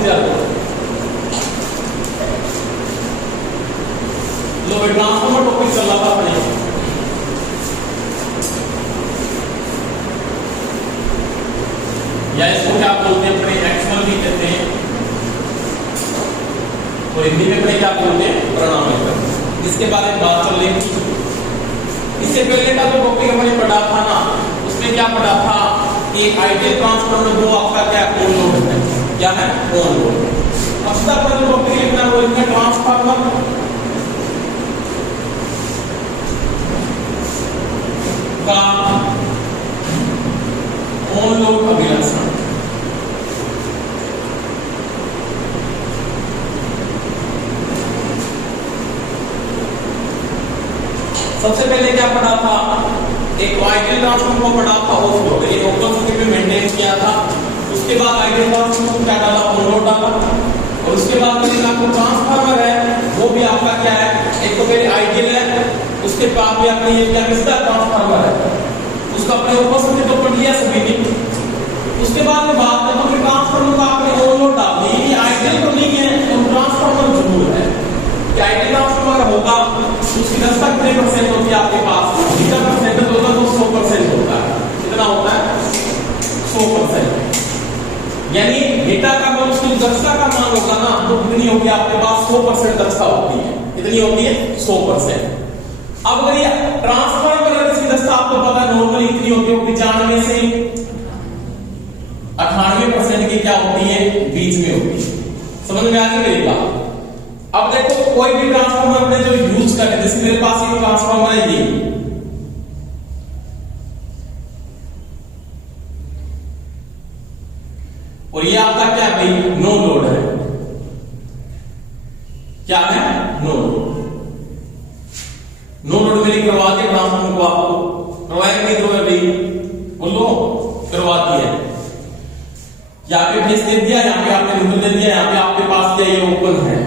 Potential. लो भाई transformer topic चल रहा था अपने, या इसको क्या बोलते हैं अपने एक्चुअल भी कहते हैं, और हिंदी में अपने क्या बोलते हैं परिणाम। इसके बारे में बात चल रही थी। इससे पहले का जो टॉपिक हमने पढ़ा था ना, उसमें क्या पढ़ा था कि आइडियल ट्रांसफार्मर वो आपका क्या ऑन लोड है, क्या है ऑन लोड। अब इसका अपना जो टॉपिक लिखना है वो लिखना है ट्रांसफार्मर का ऑन लोड अभिलक्षण। सबसे पहले क्या पढ़ा था, एक आइडियल ट्रांसफार्मर को पढ़ा था ऑफ लोड, एक ओपन सर्किट में मेंटेन किया था। उसके बाद आइडियल ट्रांसफार्मर को क्या डाला, ऑन लोड डाला। और उसके बाद में आपको ट्रांसफार्मर है वो भी आपका क्या है, एक तो पहले आइडियल है, उसके बाद में आपने ये क्या किसका ट्रांसफार्मर है, उसका अपने ओपन सर्किट तो पढ़ लिया सभी ने। उसके बाद में बात करते हैं ट्रांसफार्मर का आपने ऑन लोड डाल दिया। ये आइडियल तो नहीं है, तो ट्रांसफार्मर जरूर है। कि आइडियल ट्रांसफार्मर होगा उसकी दक्षता कितने परसेंट होती है आपके पास, कितना परसेंट होगा तो 100% होता है। कितना होता है 100%, यानी बीटा का मान उसकी दक्षता का मान होगा ना, तो कितनी होगी आपके पास 100% दक्षता होती है। कितनी होती है 100%। अब अगर ये ट्रांसफार्मर अगर इसकी दक्षता आपको पता नॉर्मली कितनी होती है, 95 से 98% की क्या होती है बीच में होती है। समझ में आ गई मेरी बात। अब देखो कोई भी ट्रांसफार्मर अपने जो यूज करते हैं, जैसे मेरे पास ये ट्रांसफार्मर है ये, और ये आपका क्या भाई नो लोड है, क्या है नो लोड। नो लोड मेरी करवा दिया ट्रांसफार्मर को, आपको करवाया नहीं करो भाई, बोलो करवा दिया, यहाँ पे भेज दे दिया, यहाँ पे आपने न्यूट्रल दे दिया, यहाँ पे आपके पास क्या ये ओपन है।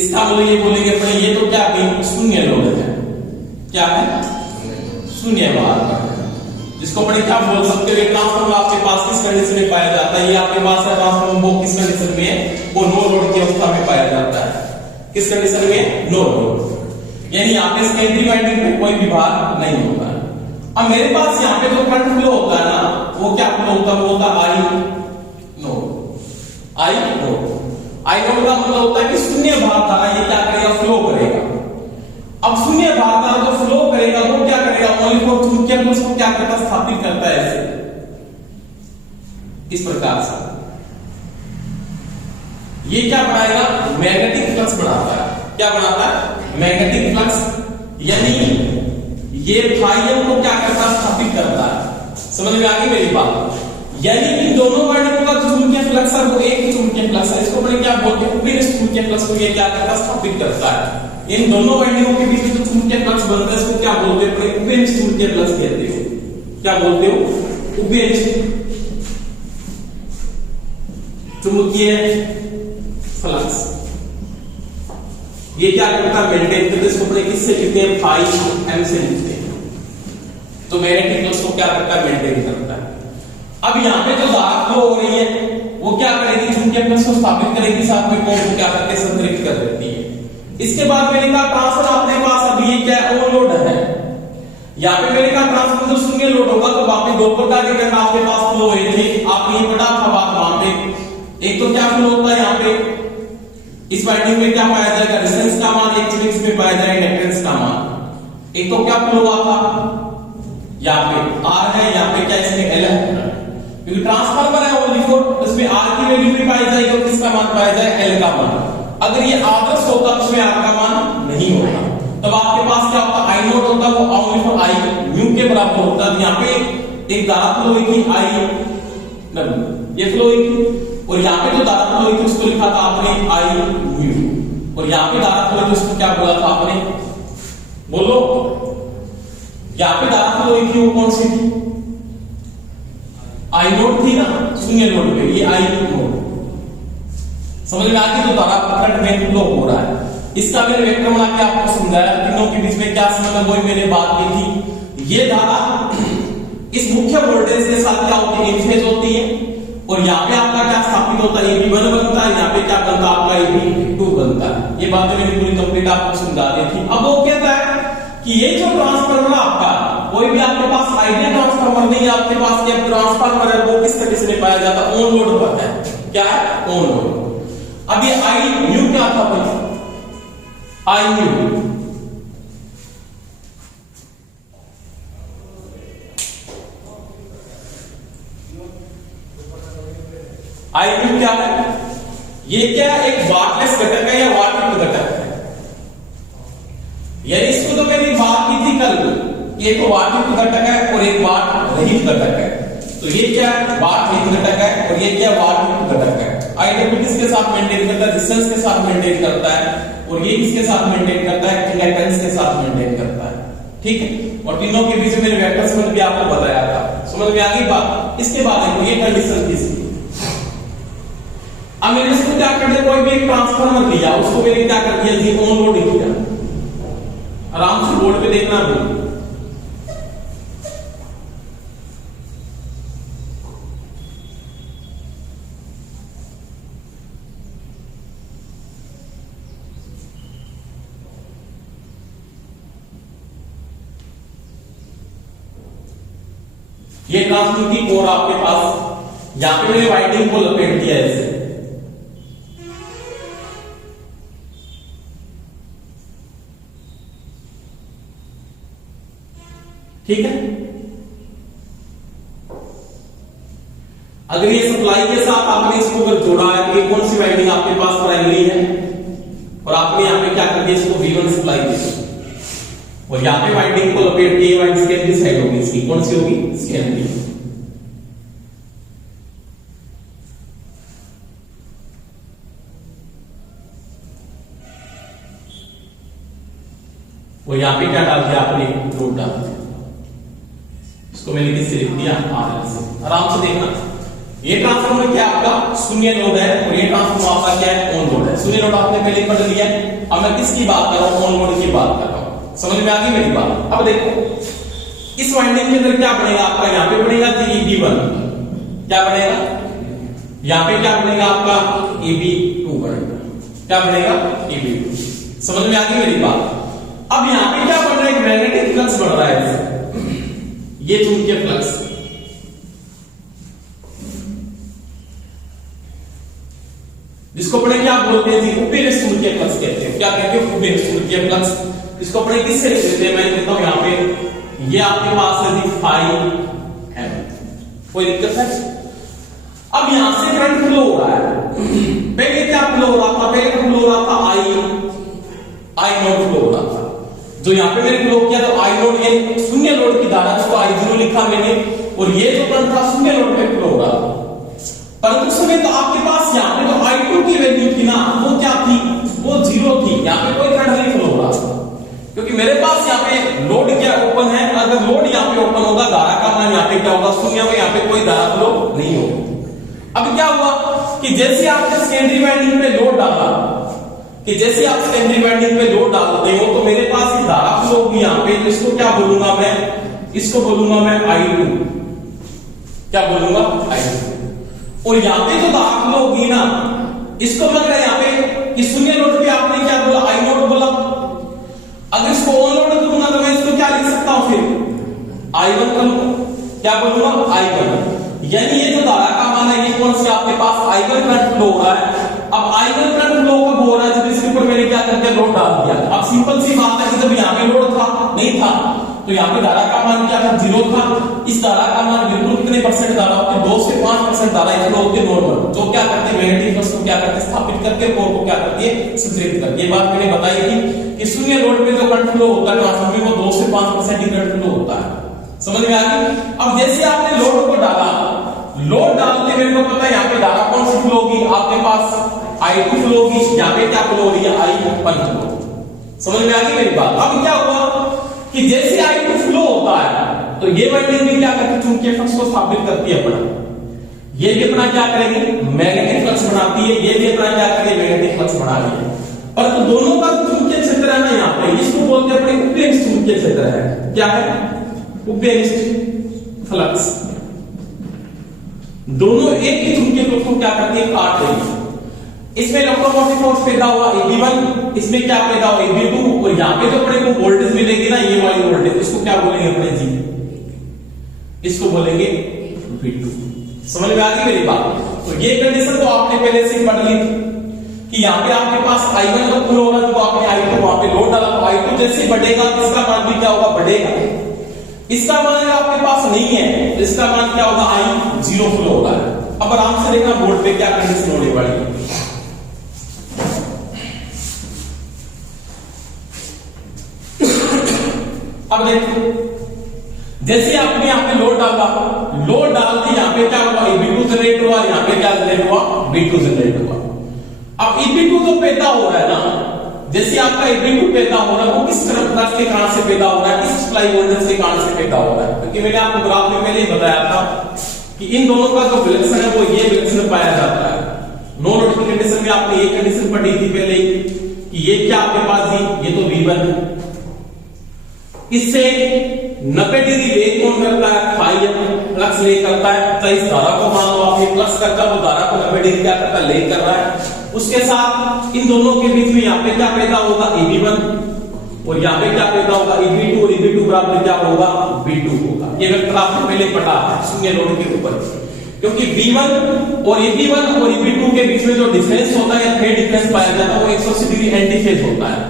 इसका मतलब ये बोलेंगे अपने ये तो क्या भाई शून्य लोड है, क्या है शून्य बार, जिसको अपने क्या बोल सकते हो ट्रांसफार्मर आपके पास किस कंडीशन में पाया जाता है, ये आपके पास है ट्रांसफार्मर वो किस कंडीशन में, वो नो लोड की अवस्था में पाया जाता है। किस कंडीशन में, नो लोड, यानी यहाँ पे सेकेंडरी वाइंडिंग में कोई विभाग नहीं होगा। अब मेरे पास यहाँ पे जो करंट फ्लो होता है ना, वो क्या फ्लो होता है, वो होता है आई नोड। आई नोड, आई नोड का मतलब होता है कि शून्य भार धारा ये क्या करेगा, फ्लो करेगा। अब शून्य भार धारा जो फ्लो करेगा वो क्या करेगा, ओनली फॉर चुंबकीय प्लस को क्या करता है, स्थापित करता है ऐसे इस प्रकार से। ये क्या बढ़ाएगा, मैग्नेटिक फ्लक्स बढ़ाता है। क्या बढ़ाता है, मैग्नेटिक फ्लक्स, यानी ये फाइल को क्या करता है, स्थापित करता है। समझ में आ गई मेरी बात। यानी इन दोनों वाइंडिंग का चुंबकीय फ्लक्स है वो एक चुंबकीय फ्लक्स है, इसको अपने क्या बोलते हैं, उपेय चुंबकीय फ्लक्स को ये क्या करता है, स्थापित करता है। इन दोनों वाइंडिंगों के बीच जो चुंबकीय फ्लक्स बनता है इसको क्या बोलते हैं, अपने उपेय चुंबकीय फ्लक्स कहते हो। क्या बोलते हो, उपेय चुंबकीय फ्लक्स। ये क्या करता है, मेंटेन करता है। इसको अपने किससे लिखते हैं, फाई एम से लिखते हैं। तो मैग्नेटिक फ्लक्स को क्या करता है, मेंटेन करता है। अब यहाँ पे जो धारा फ्लो हो रही है वो क्या करेगी, चुंबकीय फ्लक्स को स्थापित करेगी, साथ में कोण को क्या करके संतुलित कर देती है। इसके बाद मैंने कहा ट्रांसफर अपने पास अभी ये क्या ओवर लोड है, यहाँ पे मैंने कहा ट्रांसफर जो शून्य लोड होगा तो वहां पे दो प्रकार के करंट आपके पास फ्लो हुए थे, आपने ये पढ़ा था बात वहां पे। एक तो क्या फ्लो होता है यहाँ पे इस वाइंडिंग में क्या पाया जाएगा, रेजिस्टेंस का मान, एक चीज में पाया जाएगा इंडक्टेंस का मान। एक तो क्या फ्लो हुआ था यहाँ पे आर है, यहाँ पे क्या इसमें एल है, क्योंकि ट्रांसफार्मर है ओनली फॉर इसमें आर की वैल्यू भी पाई जाएगी और किसका मान पाया जाए, एल का मान। अगर ये आदर्श होता तो उसमें आर का मान नहीं होता, तब आपके पास क्या होता, आई नोट होता, वो ओनली फॉर आई म्यू के बराबर होता। यहाँ पे एक धारा फ्लो हुई थी आई डब्ल्यू, ये फ्लो हुई थी, और यहाँ पे जो धारा फ्लो हुई थी उसको लिखा था आपने आई म्यू, और यहाँ पे धारा फ्लो हुई थी उसको क्या बोला था आपने, बोलो। यहाँ पे धारा फ्लो हुई थी वो कौन सी थी, आई नोट थी ना, शून्य नोट पे, ये आई नोट। समझ में आ गई, तो धारा करंट में फ्लो हो रहा है। इसका मैंने वेक्टर बना के आपको समझाया, तीनों के बीच में क्या संबंध है वही मैंने बात की थी। ये धारा इस मुख्य वोल्टेज के साथ क्या होती है, इन फेज होती है, और यहाँ पे आपका क्या स्थापित होता है, AB1 बनता है, यहाँ पे क्या बनता है आपका AB2 बनता है। ये बात मैंने पूरी कंप्लीट आपको समझा दी थी। अब वो कहता है कि ये जो ट्रांसफार्मर आपका, कोई भी आपके पास आइडियल ट्रांसफार्मर नहीं है, आपके पास ये ट्रांसफार्मर है, वो किस तरीके से पाया जाता है, ऑन लोड होता है। क्या है, ऑन लोड। अब ये आई न्यू क्या था भाई, आई न्यू आई क्या है, ये क्या एक वाटलेस घटक है या वाटयुक्त घटक है। यानी इसको तो मैंने बात की थी कल, ये तो वाटयुक्त घटक है और एक वाट रहित घटक है। तो ये क्या है, वाट रहित घटक है और ये क्या वाटयुक्त घटक है। आईडब्ल्यू किसके साथ मेंटेन करता है, रेजिस्टेंस के साथ मेंटेन करता है, और ये किसके साथ मेंटेन करता है, इंडक्टेंस के साथ मेंटेन करता है। ठीक है, और तीनों के बीच में वेक्टर संबंध भी आपको बताया था, समझ में आ गई बात। इसके बाद देखो ये कंडीशन थी। अब मैंने इसको क्या कर दिया, कोई भी एक ट्रांसफार्मर लिया, उसको मैंने क्या कर दिया जी, ऑन लोड किया। आराम से बोर्ड पे देखना भी, ये ट्रांसमिटिंग कोर आपके पास, यहां पे मैंने वाइंडिंग को लपेट दिया ऐसे। ठीक है, अगर ये सप्लाई के साथ आपने इसको अगर जोड़ा है तो ये कौन सी वाइंडिंग आपके पास प्राइमरी है, और आपने यहां पे क्या कर दिया, इसको V1 सप्लाई दी, और यहां पे वाइंडिंग को लपेट के वाइंडिंग सेकेंडरी साइड होगी, इसकी कौन सी होगी, सेकेंडरी। और यहां पे क्या डाल दिया आपने, लोड डाल दिया, इसको मैंने किससे लिख दिया, RL से। आराम से देखना, ये ट्रांसफार्मर क्या आपका शून्य लोड है, और ये ट्रांसफार्मर आपका क्या है, ऑन लोड है। शून्य लोड आपने पहले पढ़ लिया। अब मैं किसकी बात कर रहा हूं, ऑन लोड की बात कर रहा हूं। समझ में आ गई मेरी बात। अब देखो इस वाइंडिंग के अंदर क्या बनेगा आपका, यहां पे बनेगा AB1, क्या बनेगा, यहां पे क्या बनेगा आपका, AB2 बनेगा, क्या बनेगा, AB2। समझ में आ गई मेरी बात। अब यहां पे क्या बन रहा है, मैग्नेटिक फ्लक्स बढ़ रहा है, ये चुंबकीय फ्लक्स, जिसको अपने क्या बोलते हैं जी, उपेक्षित चुंबकीय फ्लक्स कहते हैं। क्या कहते हैं, उपेक्षित चुंबकीय फ्लक्स। इसको अपने किससे लिख देते हैं, मैं कहता हूं यहां पे, ये आपके पास है जी फाई एम। कोई दिक्कत है। अब यहां से करंट फ्लो हो रहा है, पहले क्या फ्लो हो रहा था, पहले फ्लो हो रहा था आई नोट फ्लो हो रहा था, जो यहां पे मैंने फ्लो किया तो आई नोट, ये शून्य लोड की धारा, जिसको I0 लिखा मैंने, और ये जो करंट था शून्य लोड पे फ्लो हो रहा था। परंतु उस समय तो आपके पास यहां पे तो I2 की वैल्यू थी ना, वो क्या थी, वो 0 थी, यहां पे कोई करंट नहीं फ्लो हो रहा था, क्योंकि मेरे पास यहां पे लोड क्या ओपन है। अगर लोड यहां पे ओपन होगा, धारा का मान यहां पे क्या होगा, शून्य में, यहां पे कोई धारा फ्लो नहीं होगी। अब क्या हुआ कि जैसे आपने सेकेंडरी वाइंडिंग पे लोड डाला, कि जैसे आप सेकेंडरी वाइंडिंग पे लोड डालते हो, तो मेरे पास ये धारा फ्लो होगी यहां पे, इसको क्या बोलूंगा मैं, इसको बोलूंगा मैं I2, क्या बोलूंगा, I2। और यहां पे जो धारा फ्लो होगी ना, इसको लग रहा है यहां पे कि शून्य लोड पे आपने क्या बोला, I नोट बोला। अगर इसको ऑन लोड करूंगा तो मैं इसको क्या लिख सकता हूं, फिर I1 करूंगा, क्या बोलूंगा, I1। यानी ये जो धारा का मान है, ये कौन सी आपके पास I1 करंट फ्लो हो रहा है। अब I1 करंट फ्लो कब हो रहा है, जब इसके ऊपर मैंने क्या कर दिया, लोड डाल दिया। अब सिंपल सी बात है कि जब यहां पे लोड था, नहीं था, तो यहां पे धारा का मान क्या था, 0 था। इस धारा का मान बिल्कुल कितने परसेंट धारा होती है, 2 से 5% धारा इसमें होती है नॉर्मल, जो क्या करते हैं, मैग्नेटिक फ्लक्स को क्या करते हैं, स्थापित करके कोर को क्या करती है, संचरित करती है। ये बात मैंने बताई थी कि शून्य लोड पे जो करंट फ्लो होता है ट्रांसफार्मर में, वो 2 से 5% ही करंट फ्लो होता है। समझ में आ गई। अब जैसे आपने लोड को डाला, लोड डालते मेरे को पता है यहां पे धारा कौन सी फ्लो होगी, आपके पास I2 फ्लो होगी, यहां पे क्या फ्लो हो रही है, I1 फ्लो। समझ में आ गई मेरी बात। अब क्या हुआ कि जैसे I2 फ्लो होता है, तो ये वाइंडिंग भी क्या करती है, चुंबकीय फ्लक्स को स्थापित करती है अपना। ये भी अपना क्या करेगी, मैग्नेटिक फ्लक्स बनाती है, ये भी अपना क्या करेगी, मैग्नेटिक फ्लक्स बना रही है। पर तो दोनों का चुंबकीय क्षेत्र है ना यहां पे, इसको बोलते हैं अपने उपेक्षित चुंबकीय क्षेत्र है। क्या है, उपेक्षित फ्लक्स। दोनों एक ही चुंबकीय प्लग को क्या करती है, काट रही है। इसमें इलेक्ट्रोमोटिव फोर्स पैदा हुआ Eb1, इसमें क्या पैदा हुआ Eb2, और यहाँ पे जो अपने को वोल्टेज मिलेगी ना, ये वाली वोल्टेज, इसको क्या बोलेंगे अपने जी, इसको बोलेंगे V2। समझ में आ गई मेरी बात? तो ये कंडीशन तो आपने पहले से पढ़ ली कि यहाँ पे आपके पास I1 का फ्लो हो रहा है, तो आपने I2 वहां पे लोड डाला, तो I2 जैसे बढ़ेगा इसका मान भी क्या होगा, बढ़ेगा। इसका मान अगर आपके पास नहीं है तो इसका मान क्या होगा, I0 फ्लो हो रहा है। अब आराम से देखना बोर्ड पे क्या कंडीशन होने वाली है। अब देखो, जैसे आपने यहाँ पे लोड डाला, लोड डालते यहाँ पे क्या हुआ, Eb2 जनरेट हुआ, यहाँ पे क्या जनरेट हुआ, V2 जनरेट हुआ। अब Eb2 जो पैदा हो रहा है ना, जैसे आपका Eb2 पैदा हो रहा है, वो किस तरह के कारण से पैदा हो रहा है, किस सप्लाई वोल्टेज के कारण से पैदा हो रहा है? क्योंकि मैंने आपको ग्राफ में पहले ही बताया था कि इन दोनों का जो रिलेशन है वो ये रिलेशन पाया जाता है। नो लोड की कंडीशन में आपने ये कंडीशन पढ़ी थी पहले कि ये क्या आपके पास थी, ये तो V1 है, इससे 90 डिग्री लेग कौन करता है, फ्लक्स ले करता है। तो इस धारा को मान लो आपने फ्लक्स करता, वो धारा को 90 डिग्री क्या करता है, ले कर रहा है। उसके साथ इन दोनों के बीच में यहाँ पे क्या पैदा होगा, Eb1, और यहाँ पे क्या पैदा होगा, Eb2, और Eb2 बराबर क्या होगा, V2 होगा। ये वेक्टर आपने पहले पढ़ा है शून्य लोड के ऊपर, क्योंकि V1 और Eb1 और Eb2 के बीच में जो डिफरेंस होता है, फेज डिफरेंस पाया जाता है, वो 180 डिग्री एंटी फेज होता है।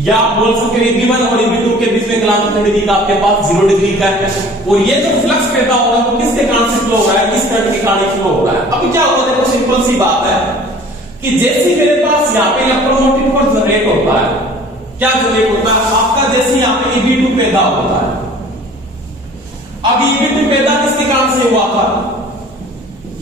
या आप बोल सकते हैं Eb1 और Eb2 के बीच में ग्लांस डिग्री का आपके पास 0 डिग्री का है। और ये जो फ्लक्स पैदा हो रहा है वो किसके कारण से फ्लो हो रहा है, किस करंट के कारण फ्लो हो रहा है। अब क्या होगा, देखो सिंपल सी बात है कि जैसे मेरे पास यहाँ पे इलेक्ट्रोमोटिव फोर्स जनरेट होता है, क्या जनरेट होता है आपका, जैसे यहाँ पे Eb2 पैदा होता है। अब Eb2 पैदा किसके कारण से हुआ था,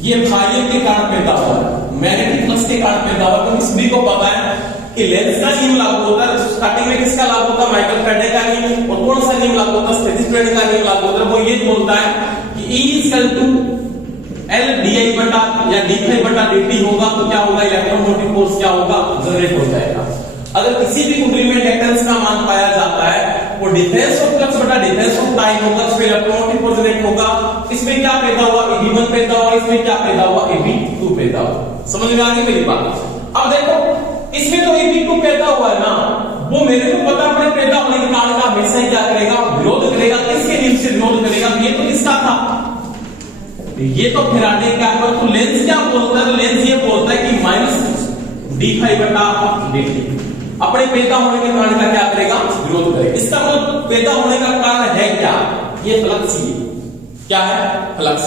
ये भाइयों के कारण पैदा हुआ है, मैग्नेटिक फ्लक्स के कारण पैदा हुआ। तो सभी को पता है कि लेंस का नियम लागू होता है, स्टार्टिंग में किसका लागू होता है, माइकल फैराडे का नियम। और कौन सा नियम लागू होता है, स्टैटिस्टिक्स फैराडे का नियम लागू होता है। वो ये बोलता है कि E L di बटा या d phi बटा dt होगा, तो क्या होगा, इलेक्ट्रोमोटिव फोर्स क्या होगा, जनरेट हो जाएगा। अगर किसी भी कुंडली में इंडक्टेंस का मान पाया जाता है, वो डिफरेंस ऑफ फ्लक्स बटा डिफरेंस ऑफ टाइम होगा, इसमें इलेक्ट्रोमोटिव फोर्स जनरेट होगा। इसमें क्या पैदा हुआ, Eb1 पैदा हुआ, इसमें क्या पैदा हुआ, Eb2 पैदा हुआ। समझ में आ गई मेरी बात? अब देखो, इसमें तो Eb2 पैदा हुआ है ना, वो मेरे को पता पड़े पैदा होने के कारण का हमेशा ही क्या करेगा, विरोध करेगा। किसके नियम से विरोध करेगा, ये तो किसका था, ये तो फैराडे का। तो लेंस क्या बोलता है, तो लेंस ये बोलता है कि माइनस d phi बटा dt अपने पैदा होने के कारण का क्या करेगा, विरोध करेगा। इसका मतलब पैदा होने का कारण है क्या, ये फ्लक्स ही क्या है, फ्लक्स।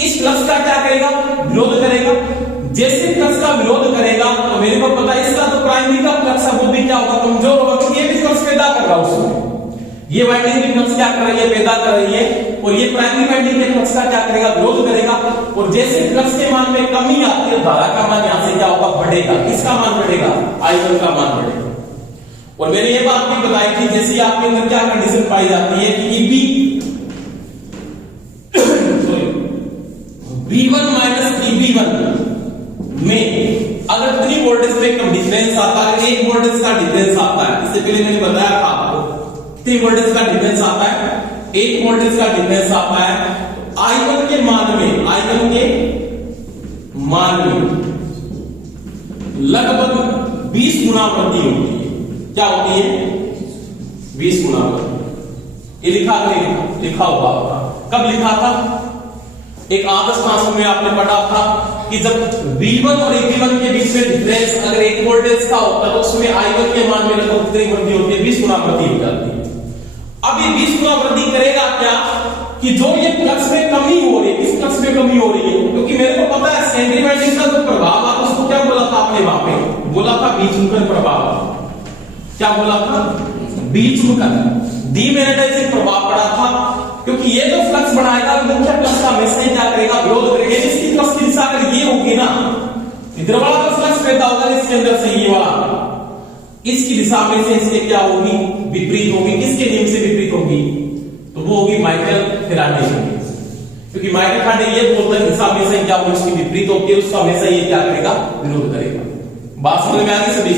इस फ्लक्स का क्या करेगा, विरोध करेगा। जैसे फ्लक्स का विरोध करेगा तो मेरे को पता है इसका तो प्राइमरी का फ्लक्स है वो भी क्या होगा, कमजोर होगा, क्योंकि ये भी फ्लक्स पैदा कर रहा है उसमें। ये वाइंडिंग भी फ्लक्स क्या कर रही है, पैदा कर रही है। और ये प्राइमरी वाइंडिंग के फ्लक्स का क्या करेगा, विरोध करेगा। और जैसे फ्लक्स के मान में कमी आती है, धारा का मान यहां से क्या होगा, बढ़ेगा। किसका मान बढ़ेगा, I1 का मान बढ़ेगा। और मैंने ये बात भी बताई थी, जैसे आपके अंदर क्या कंडीशन पाई जाती है कि V1 माइनस Eb1 में अगर 3 वोल्टेज में कम डिफरेंस आता है, 1 वोल्टेज का डिफरेंस आता है, इससे पहले मैंने बताया था आपको 3 वोल्टेज का डिफरेंस आता है, 1 वोल्टेज का डिफरेंस आता है, तो I1 के मान में लगभग 20 गुना वृद्धि होती है। क्या होती है, 20 गुना वृद्धि। ये लिखा नहीं लिखा हुआ कब लिखा था, एक आदर्श ट्रांसफार्मर में आपने पढ़ा था कि जब V1 और Eb1 के बीच में डिफरेंस अगर 1 वोल्टेज का होता है तो उसमें I1 के मान में लगभग कितनी वृद्धि होती है, 20 गुना वृद्धि हो जाती है। अब ये 20 गुना वृद्धि करेगा क्या, कि जो ये फ्लक्स में कमी हो रही है, किस फ्लक्स में कमी हो रही है, क्योंकि मेरे को पता है सेकेंडरी वाइंडिंग का जो प्रभाव आता है उसको क्या बोला था आपने, वहां पे बोला था बीचमुखर प्रभाव। क्या बोला था, बीचमुखर डीमैग्नेटाइजिंग प्रभाव पड़ा था। क्योंकि ये जो फ्लक्स बनाएगा मुख्य फ्लक्स का हमेशा ही क्या करेगा, विरोध करेगा। इसकी फ्लक्स की दिशा अगर ये होगी ना, इधर वाला जो फ्लक्स पैदा होगा इसके अंदर से ये वाला, इसकी दिशा में से इसके क्या होगी, विपरीत होगी। किसके नियम से विपरीत होगी, तो वो होगी माइकल फैराडे की। क्योंकि माइकल फैराडे ये बोलता है दिशा हमेशा क्या होगी, उसकी विपरीत होती है, उसका हमेशा ये क्या करेगा, विरोध करेगा। बात समझ में आ गई सभी?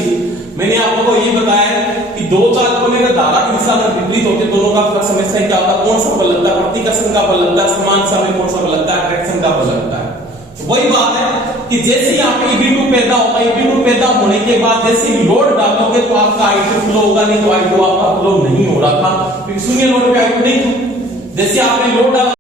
मैंने आप लोगों को ये बताया कि दो चालकों में धारा की दिशा अगर विपरीत होती है, दोनों का फ्लक्स हमेशा क्या होता है, कौन सा बल लगता है, प्रतिकर्षण का बल लगता है, समान समय कौन सा बल लगता है, अट्रैक्शन का बल लगता है। वही बात है कि जैसे यहाँ पे EB2 पैदा होगा, EB2 पैदा होने के बाद जैसे लोड डालोगे तो आपका I2 फ्लो होगा, नहीं तो I2 आपका फ्लो नहीं हो रहा था क्योंकि शून्य लोड पे I2 नहीं था। जैसे आपने लोड डाला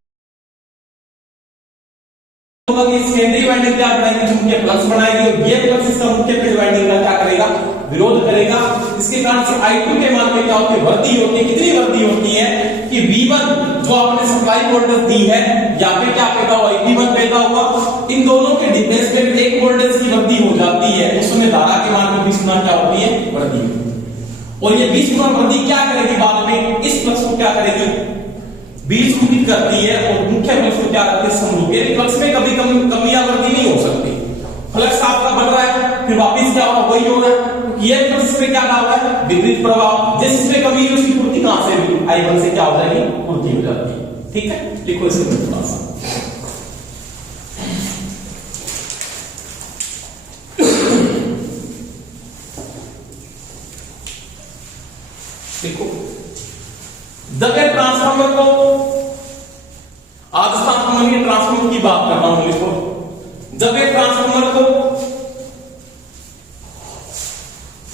सेकेंडरी वाइंडिंग क्या बनाएगी, जो मुख्य फ्लक्स बनाएगी और ये फ्लक्स इसका मुख्य फील्ड वाइंडिंग का क्या करेगा, विरोध करेगा। इसके कारण से I2 के मान में क्या होती है, वृद्धि होती है। कितनी वृद्धि होती है कि V1 जो आपने सप्लाई वोल्टेज दी है, यहाँ पे क्या पैदा हुआ, EB1 पैदा हुआ, इन दोनों के डिफरेंस में 1 वोल्टेज की वृद्धि हो जाती है, उस समय धारा के मान में 20 गुना क्या होती है, वृद्धि। और ये 20 गुना वृद्धि क्या करेगी, बाद में इस फ्लक्स को क्या करेगी, बीजगुणित करती है और मुख्य फ्लक्स को क्या करती है, समरूपी। फ्लक्स में कभी कमी या वृद्धि नहीं हो सकती। फ्लक्स आपका बढ़ रहा है फिर वापस क्या होगा, वही हो रहा है। ये फ्लक्स में क्या डाल रहा है, विपरीत प्रभाव। जिस इसमें कमी है उसकी पूर्ति कहां से हुई, I1 से क्या हो जाएगी, पूर्ति हो जाती है। ठीक है, लिखो इसे थोड़ा सा। देखो जब मैं ट्रांसफार्मर को आज ट्रांसफार्मर की बात कर रहा हूं, लिखो जब एक ट्रांसफार्मर को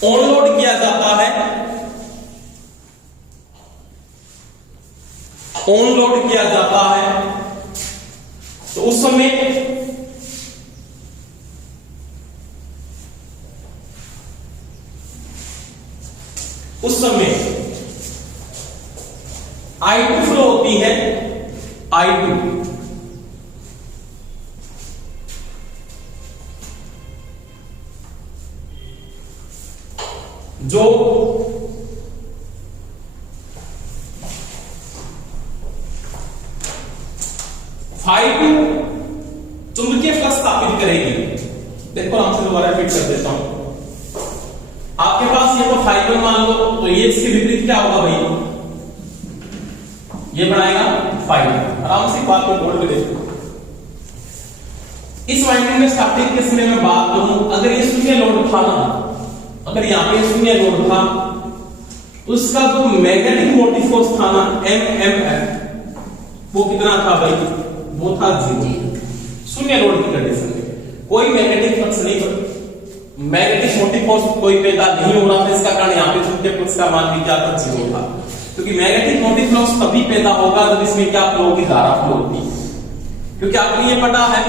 ऑन लोड किया जाता है, ऑन लोड किया जाता है तो उस समय I2 फ्लो होती है, I2 जो Φ2 चुंबकीय फ्लक्स स्थापित करेगी। देखो आपसे दोबारा रिपीट कर देता हूं। आपके पास ये तो Φ1 मान लो, तो ये इसके विपरीत क्या होगा भाई, ये बनाएगा Φ2। आराम से बात को बोल के देखो। इस वाइंडिंग में स्थापित के समय में बात करूं, अगर ये शून्य लोड था ना, अगर यहाँ पे शून्य लोड था तो उसका जो मैग्नेटिक मोटिव फोर्स था ना MMF, वो कितना था भाई, वो था 0। शून्य लोड की कंडीशन में कोई मैग्नेटिक फ्लक्स नहीं, मैग्नेटिक मोटिव फोर्स कोई पैदा नहीं हो रहा था। इसका कारण यहाँ पे चुंबकीय फ्लक्स का मान भी क्या था, 0 था। क्योंकि मैग्नेटिक मोटिव फ्लक्स तभी पैदा होगा जब इसमें क्या फ्लो होगी, धारा फ्लो होगी। क्योंकि आपने ये पढ़ा है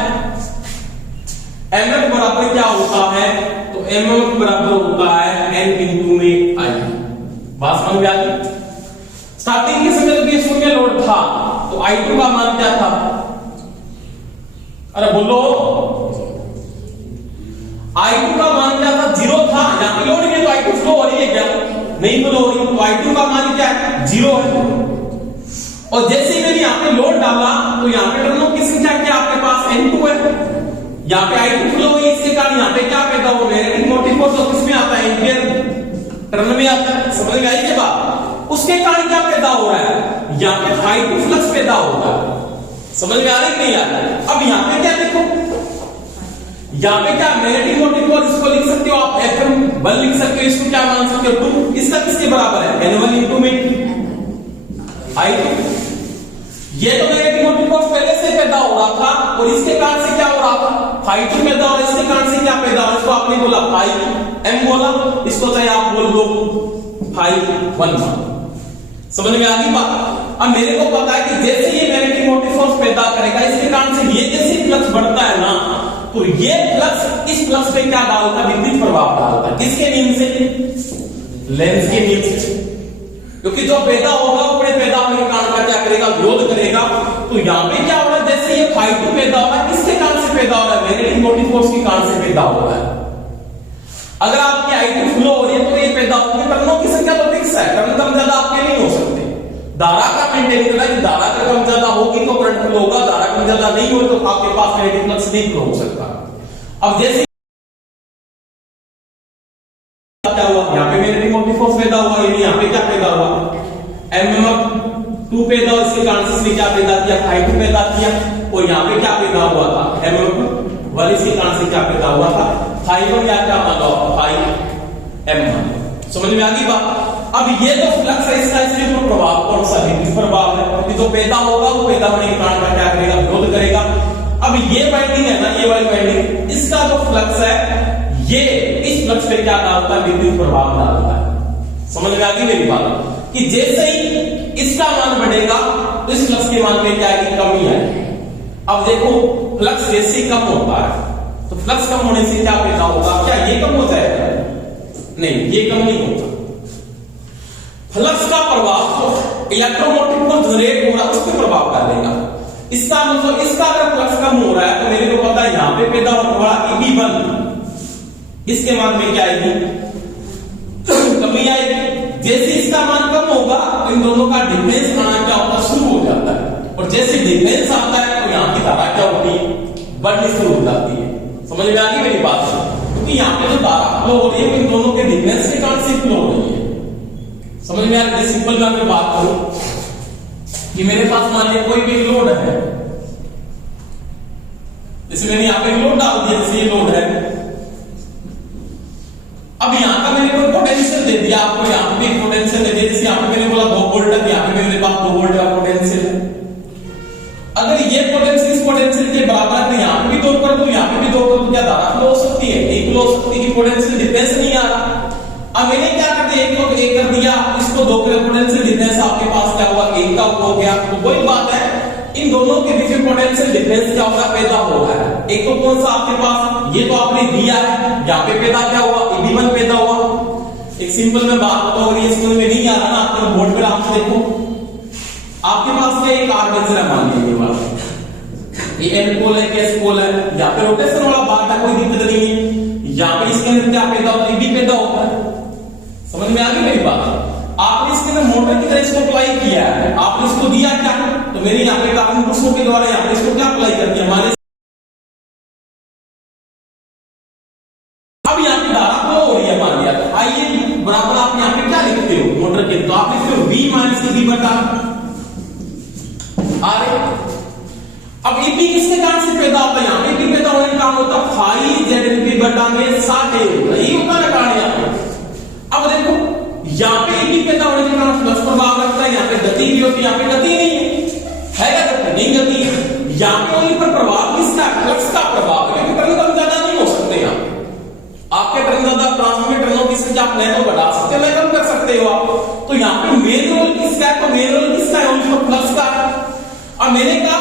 MF बराबर क्या होता है, तो MF बराबर होता है N इंटू में I। बात समझ में आ गई। स्टार्टिंग के समय जब ये शून्य लोड था तो I2 का मान क्या था, अरे बोलो, I2 का मान क्या था, 0 था। यहाँ पे लोड नहीं तो I2 फ्लो हो रही है क्या, नहीं फ्लो हो रही, तो I2 का मान क्या है, 0 है। और जैसे ही मैंने यहाँ पे लोड डाला तो यहाँ पे टर्नों की संख्या क्या आपके पास N2 है। यहाँ पे I2 फ्लो हुई, इसके कारण यहाँ पे क्या पैदा हो, मैग्नेटिक मोटिव फोर्स तो किसमें आता है, एम्पियर टर्न में आता है। समझ में आई के बाद उसके कारण क्या पैदा हो रहा है, यहाँ पे Φ2 फ्लक्स पैदा होगा। समझ में आ रहा है नहीं आ रहा है। अब यहाँ पे क्या देखो, यहाँ पे क्या मैग्नेटिक मोटिव फोर्स, इसको लिख सकते हो आप Fm बल लिख सकते हो, इसको क्या मान सकते हो 2। इसका किसके बराबर है, N1 इंटू में I2। ये तो मैग्नेटिक मोटिव फोर्स पहले से पैदा हो रहा था और इसके कारण से क्या हो रहा था, Φ2 पैदा हो रहा है। इसके कारण से क्या पैदा हो रहा है, इसको आपने बोला Φm बोला, इसको चाहे आप बोल दो Φ1। समझ में आ गई बात। अब मेरे को पता है कि जैसे ये मैग्नेटिक मोटिव फोर्स पैदा करेगा, इसके कारण से ये जैसे फ्लक्स बढ़ता है ना, तो ये फ्लक्स इस फ्लक्स पे क्या डालता है, विपरीत प्रभाव डालता है। किसके नियम से, लेंज के नियम से। क्योंकि जो पैदा होगा वो अपने पैदा होने के कारण का क्या करेगा, विरोध करेगा। तो यहाँ पे क्या हो रहा है, जैसे ये Φ2 पैदा हो रहा है, किसके कारण से पैदा हो रहा है, मैग्नेटिक मोटिव फोर्स के कारण से पैदा हो रहा है। अगर आपकी I2 फ्लो हो रही है तो ये पैदा होगी, टर्नों की संख्या तो फिक्स है, टर्न कम ज्यादा आपके नहीं हो सकते। धारा का मेंटेन करना है, धारा का कम ज्यादा होगी तो करंट फ्लो होगा, धारा कम ज्यादा नहीं हो तो आपके पास मैग्नेटिक फ्लक्स नहीं फ्लो हो सकता। अब जैसे क्या हुआ, यहाँ पे मैग्नेटिक मोटिव फोर्स पैदा हुआ, यानी यहाँ पे क्या पैदा हुआ, MMF2 पैदा हुआ। इसके कारण से इसने क्या पैदा किया, Φ2 पैदा किया। और यहाँ पे क्या पैदा हुआ था, MMF1। इसके कारण से क्या पैदा हुआ था, Φ1 या क्या मान लो Φm। समझ में आ गई बात। अब ये जो फ्लक्स है इसका इसके ऊपर प्रभाव कौन सा है, किस प्रभाव है, क्योंकि जो पैदा होगा वो पैदा होने के कारण का क्या करेगा, विरोध करेगा। अब ये वाइंडिंग है ना, ये वाली वाइंडिंग, इसका जो फ्लक्स है ये इस फ्लक्स पे क्या डालता है, विद्युत प्रभाव डालता है। समझ में आ गई मेरी बात, कि जैसे ही इसका मान बढ़ेगा तो इस फ्लक्स के मान में क्या आएगी, कमी आएगी। अब देखो फ्लक्स जैसे कम होता है तो फ्लक्स कम होने से क्या पैदा होगा, क्या ये कम हो जाएगा? नहीं, ये कम नहीं होता। फ्लक्स का प्रभाव तो इलेक्ट्रोमोटिव को जनरेट हो रहा है उस पर प्रभाव डालेगा। इसका मतलब इसका अगर फ्लक्स कम हो रहा है तो मेरे को पता है यहां पे पैदा होने वाला EB1 इसके मान में क्या आएगी, कमी आएगी। जैसे इसका मान कम होगा तो इन दोनों का डिफरेंस आना क्या होता, शुरू हो जाता है। और जैसे डिफरेंस आता है तो यहां की धारा क्या होती है, बढ़नी शुरू हो जाती है। समझ में आ गई मेरी बात? क्योंकि यहां पे जो धारा फ्लो हो रही है इन दोनों के डिफरेंस के कारण से फ्लो हो रही है। समझ में आ रही है? सिंपल मैं बात करूं कि मेरे पास मान लिया कोई भी लोड है, जैसे मैंने यहां पे लोड डाल दिया, जैसे ये लोड है। अब यहां का मैंने कोई पोटेंशियल दे दिया आपको, यहां पे पोटेंशियल दे दिया, जैसे यहां पे मैंने बोला 2 वोल्ट है, यहां पे मेरे पास 2 वोल्ट का पोटेंशियल है। अगर ये पोटेंशियल इस पोटेंशियल के बराबर है तो यहां पे भी 2 कर दूं, यहां पे भी 2 कर दूं, क्या धारा फ्लो हो सकती है? नहीं फ्लो हो सकती, कि पोटेंशियल डिफरेंस नहीं आ रहा। अब मैंने क्या कर दिया, एक को 1 कर दिया, इसको 2 के पोटेंशियल डिफरेंस आपके पास क्या हुआ, 1 का हो गया। तो वही बात है, इन दोनों के बीच में पोटेंशियल डिफरेंस क्या होगा, पैदा हो रहा है। एक तो कौन सा आपके पास, ये तो आपने दिया है, यहां पे पैदा क्या हुआ, EB1 पैदा हुआ। एक सिंपल में बात बताऊं, अगर ये समझ में नहीं आ रहा ना, आपने बोर्ड पे आप देखो, आपके पास क्या एक आर्मेचर है, मान लीजिए वाला ये N पोल है, S पोल है, यहां पे रोटेशन वाला बात है, कोई दिक्कत नहीं है। यहां पे इसके अंदर क्या पैदा होता है, EB पैदा होता है। समझ में आ गई मेरी बात? आपने इसके अंदर मोटर की तरह इसको अप्लाई किया है, आपने इसको दिया क्या, तो मेरे यहाँ पे कार्बन पुष्पों के द्वारा यहाँ पे इसको क्या अप्लाई कर दिया, हमारे अब यहाँ पे धारा फ्लो हो रही है, मान लिया। तो आइए बराबर आप यहाँ पे क्या लिखते हो मोटर के, तो आप लिखते हो V माइनस EB बटा R। अब EB किसके कारण से पैदा होता है, यहाँ पे EB पैदा होने का कारण होता है फाई ZNP बटा में 60 यही होता है कारण यहाँ पे। अब देखो यहाँ पे EB पैदा होने के कारण फ्लक्स प्रभाव रखता है, यहाँ पे गति भी होती है, यहाँ पे गति नहीं है क्या, गति नहीं, गति है। यहाँ पे ओनली पर प्रभाव किसका, फ्लक्स का प्रभाव है, क्योंकि टर्न कम ज्यादा नहीं हो सकते। यहाँ आपके टर्न ज्यादा, ट्रांसमिट टर्नों की संख्या आप नहीं तो बढ़ा सकते, मैं कम कर सकते हो आप। तो यहाँ पे मेन रोल किसका है, तो मेन रोल किसका है, ओनली पर फ्लक्स का। अब मैंने कहा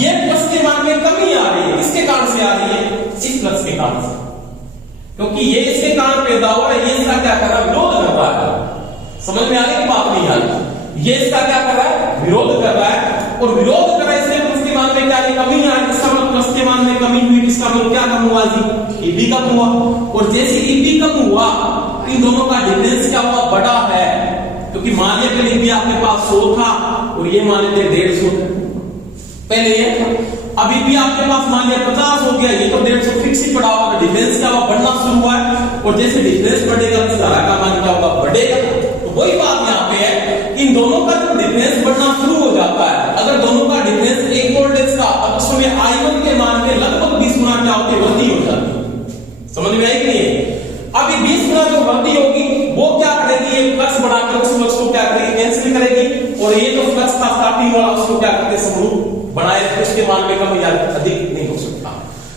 ये फ्लक्स के मान में कमी आ रही है, किसके कारण से आ रही है, इस फ्लक्स के कारण से, क्योंकि ये इसके कारण पैदा हो रहा है, ये इसका क्या कर रहा है, विरोध कर रहा है। समझ में आ रही बात नहीं आ रही? ये इसका क्या कर रहा है, विरोध कर रहा है, और विरोध कर रहा है इसलिए फ्लक्स के मान में क्या कमी आ रही है। इसका मतलब फ्लक्स के मान में कमी हुई, इसका मतलब क्या कम हुआ जी, EB कम हुआ। और जैसे EB कम हुआ इन दोनों का डिफरेंस क्या हुआ, बड़ा है, क्योंकि मान लिया पहले EB आपके पास 100 था और ये मान लेते 150 पहले ये था। अभी भी आपके पास मान लिया 50 हो गया, ये तो 150 फिक्स ही पड़ा होगा। डिफरेंस क्या हुआ, बढ़ना शुरू हुआ है, और जैसे डिफरेंस बढ़ेगा तो धारा का मान क्या होगा, बढ़ेगा। तो वही बात यहाँ पे है, इन दोनों का जब डिफरेंस बढ़ना शुरू हो जाता है, अगर दोनों का डिफरेंस 1 वोल्टेज का, अब उसमें I1 के मान के लगभग 20 गुना क्या होती है, वृद्धि हो जाती है। समझ में आई कि नहीं? अभी 20 गुना जो वृद्धि होगी वो क्या करेगी, ये फ्लक्स बढ़ाकर उस फ्लक्स को क्या करेगी, कैंसिल करेगी, और ये जो फ्लक्स था स्टार्टिंग वाला उसको क्या करते हैं, समरूप बनाए, उसके मान में कम या अधिक नहीं हो सकता।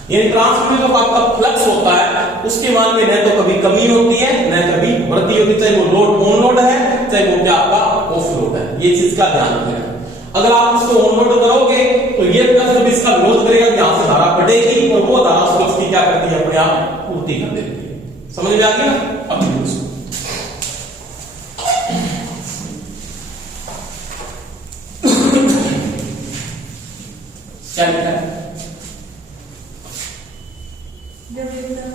ये ट्रांसमिटर जो आपका फ्लक्स होता है उसके मान में न तो कभी कमी होती है न कभी वृद्धि होती है, चाहे वो लोड ऑन लोड है चाहे वो क्या आपका ऑफ लोड है। ये चीज का ध्यान रखना। अगर आप उसको ऑन लोड करोगे तो ये फ्लक्स जब इसका विरोध करेगा, यहां से धारा बढ़ेगी और वो धारा उस फ्लक्स की क्या करती है, अपने आप पूर्ति कर देती है। समझ में आ गया? अब क्या लिखा है, जब एकदम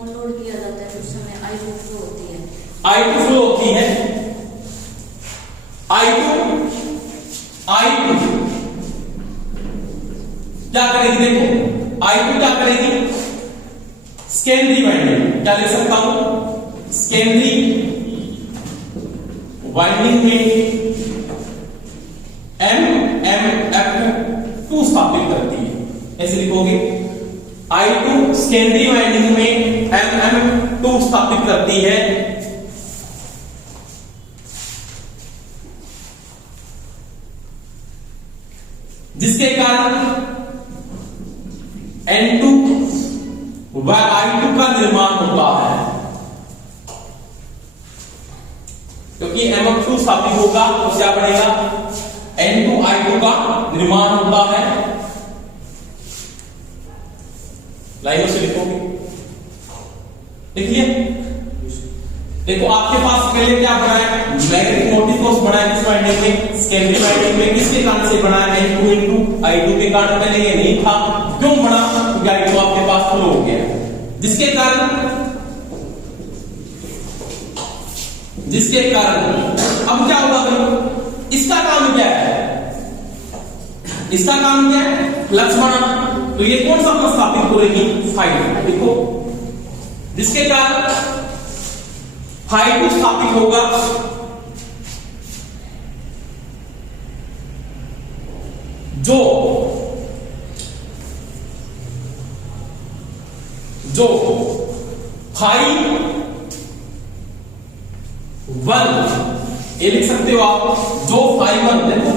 ऑन लोड किया जाता है उस समय I2 फ्लो होती है, I2 फ्लो होती है, I2 क्या करेगी, देखो I2 क्या करेगी, सेकेंडरी वाइंडिंग, क्या लिख सकता हूं, सेकेंडरी वाइंडिंग में MMF2 स्थापित करती है, ऐसे लिखोगे। I2 सेकेंडरी वाइंडिंग में MMF2 स्थापित करती है, जिसके कारण N2 व I2 का निर्माण होता है, क्योंकि MF2 स्थापित होगा तो क्या बनेगा, N2 I2 का निर्माण होता है। लाइनों से लिखोगे, लिख लिया। देखो आपके पास पहले क्या बना है, मैग्नेटिक मोटिव फोर्स बना है किस वाइंडिंग में, सेकेंडरी वाइंडिंग में, किसके कारण से बना है, N2 into I2 के कारण। पहले ये नहीं था, क्यों बना, क्योंकि I2 आपके पास फ्लो हो गया, जिसके कारण अब क्या होगा भाई, इसका काम क्या है, इसका काम क्या है, फ्लक्स बनाना। तो ये कौन सा फ्लक्स स्थापित करेगी, फाई। देखो जिसके कारण फाई 2 स्थापित होगा, जो फाई 1 ये लिख सकते हो आप, जो फाई 1, देखो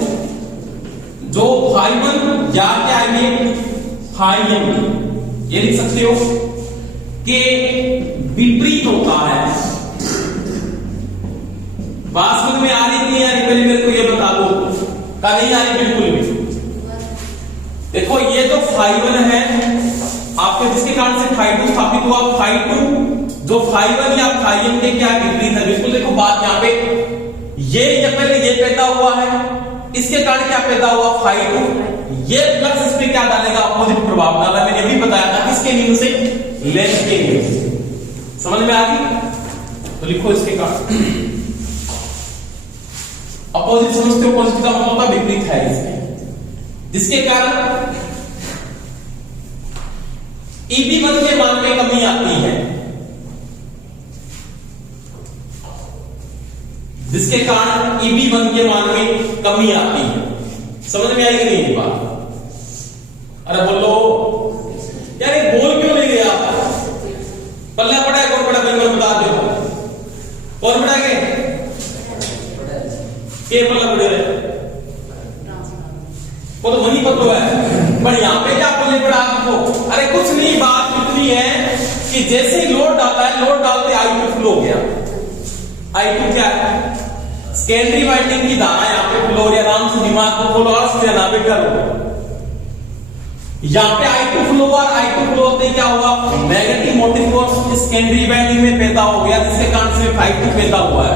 जो फाई 1 या क्या है ये फाई m, ये लिख सकते हो कि विपरीत होता है। बात समझ में आ रही नहीं आ रही, पहले मेरे को ये बता दो, का नहीं आ रही बिल्कुल भी। देखो ये जो फाई 1 है आपके, जिसके कारण से फाई 2 स्थापित हुआ, फाई 2 जो फाई 1 या फाई m के क्या विपरीत है, बिल्कुल। देखो बात यहां पे ये पहले ये पैदा हुआ है, इसके कारण क्या पैदा हुआ, फाई 2। ये फ्लक्स इस पे क्या डालेगा, अपोजिट प्रभाव डाला। मैंने भी बताया था किसके नियम से, लेंथ के नियम से। समझ में आ गई, तो लिखो इसके कारण अपोजिट समझते हो, अपोजिट का मतलब होता है विपरीत है इसके, जिसके कारण EB1 के मान में कमी आती है, जिसके कारण EB1 के मान में कमी आती है। समझ में आएगी नहीं बात, अरे बोलो यार, ये बोल क्यों नहीं रहे आप, पल्ला पड़ा है कौन पड़ा, बिल्कुल बता दो कौन पड़ा के पल्ला पड़े वो तो वही पता है, पर यहां पे क्या पल्ले पड़ा आपको, अरे कुछ नहीं, बात इतनी है कि जैसे ही लोड डाला है, लोड डालते I2 फ्लो हो गया। I2 क्या है, सेकेंडरी वाइंडिंग की धारा यहां पे फ्लो हो रही है। आराम से दिमाग को खोलो और से ना बेटा लो, यहां पे I2 फ्लो हुआ, I2 फ्लो होते ही क्या हुआ, negative motive force secondary winding में पैदा हो गया, जिसके कारण से I2 पैदा हुआ है।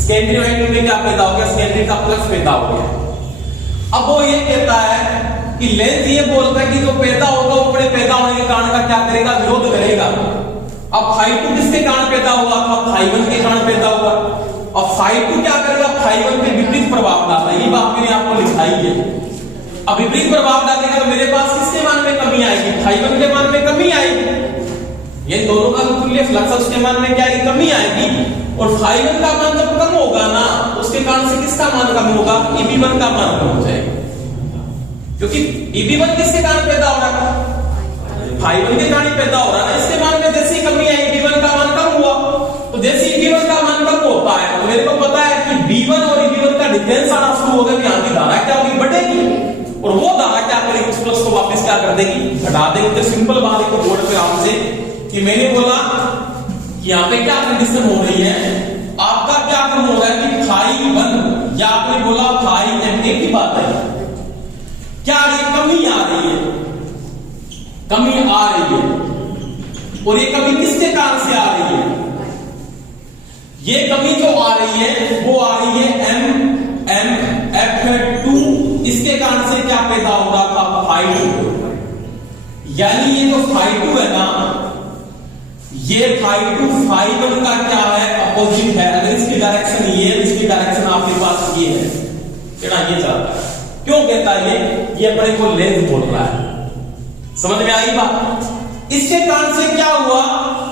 सेकेंडरी वाइंडिंग में क्या पैदा हो गया, सेकेंडरी का फ्लक्स पैदा हो गया। अब वो ये कहता है कि लेंथ ये बोलता है कि जो पैदा होगा वो अपने पैदा होने के कारण का क्या करेगा, विरोध करेगा। अब फाई 2 किसके कारण पैदा हुआ, अब फाई 1 के कारण पैदा हुआ। अब फाई 2 क्या करेगा, फाई 1 पे विपरीत प्रभाव डालता है, ये बात मैंने आपको लिखाई है। अब विपरीत प्रभाव डालेगा तो मेरे पास किसके मान में कमी आएगी, फाई 1 के मान में कमी आएगी। ये दोनों का तुल्य फ्लक्स, उसके मान में क्या आएगी, कमी आएगी। और फाई 1 का मान जब कम होगा ना, उसके कारण से किसका मान कम होगा, EB1 का मान कम हो जाएगा, क्योंकि EB1 किसके कारण पैदा हो रहा है, फाई 1 के कारण पैदा हो रहा है। इसके मान में जैसे ही कमी आई, EB1 का मान कम हुआ, तो जैसे EB1 का मान कम होता है तो मेरे को पता है कि B1 और EB1 का डिफरेंस आना शुरू होगा, यहां की धारा क्या होगी, बढ़ेगी, और वो धारा क्या करेगी, उस प्लस को वापस क्या कर देगी, घटा देगी। तो सिंपल बात है बोर्ड पे आपसे कि मैंने बोला कि यहां पे क्या कंडीशन हो रही है, आपका क्या कम हो रहा है कि फाई 1 या आपने बोला फाई m की बात है, क्या ये कमी आ रही है, कमी आ रही है। और ये कमी किसके कारण से आ रही है, ये कमी जो आ रही है वो आ रही है MF2, इसके कारण से क्या पैदा हो रहा था, फाई 2। यानी ये जो फाई 2 है ना, ये फाई 2 फाई 1 का क्या है, अपोजिट है। अगर इसकी डायरेक्शन ये है, इसकी डायरेक्शन आपके पास ये है, क्या ये चलता है। क्यों कहता है ये अपने को लेंथ बोल रहा है। समझ में आई बात। इसके कारण से क्या हुआ,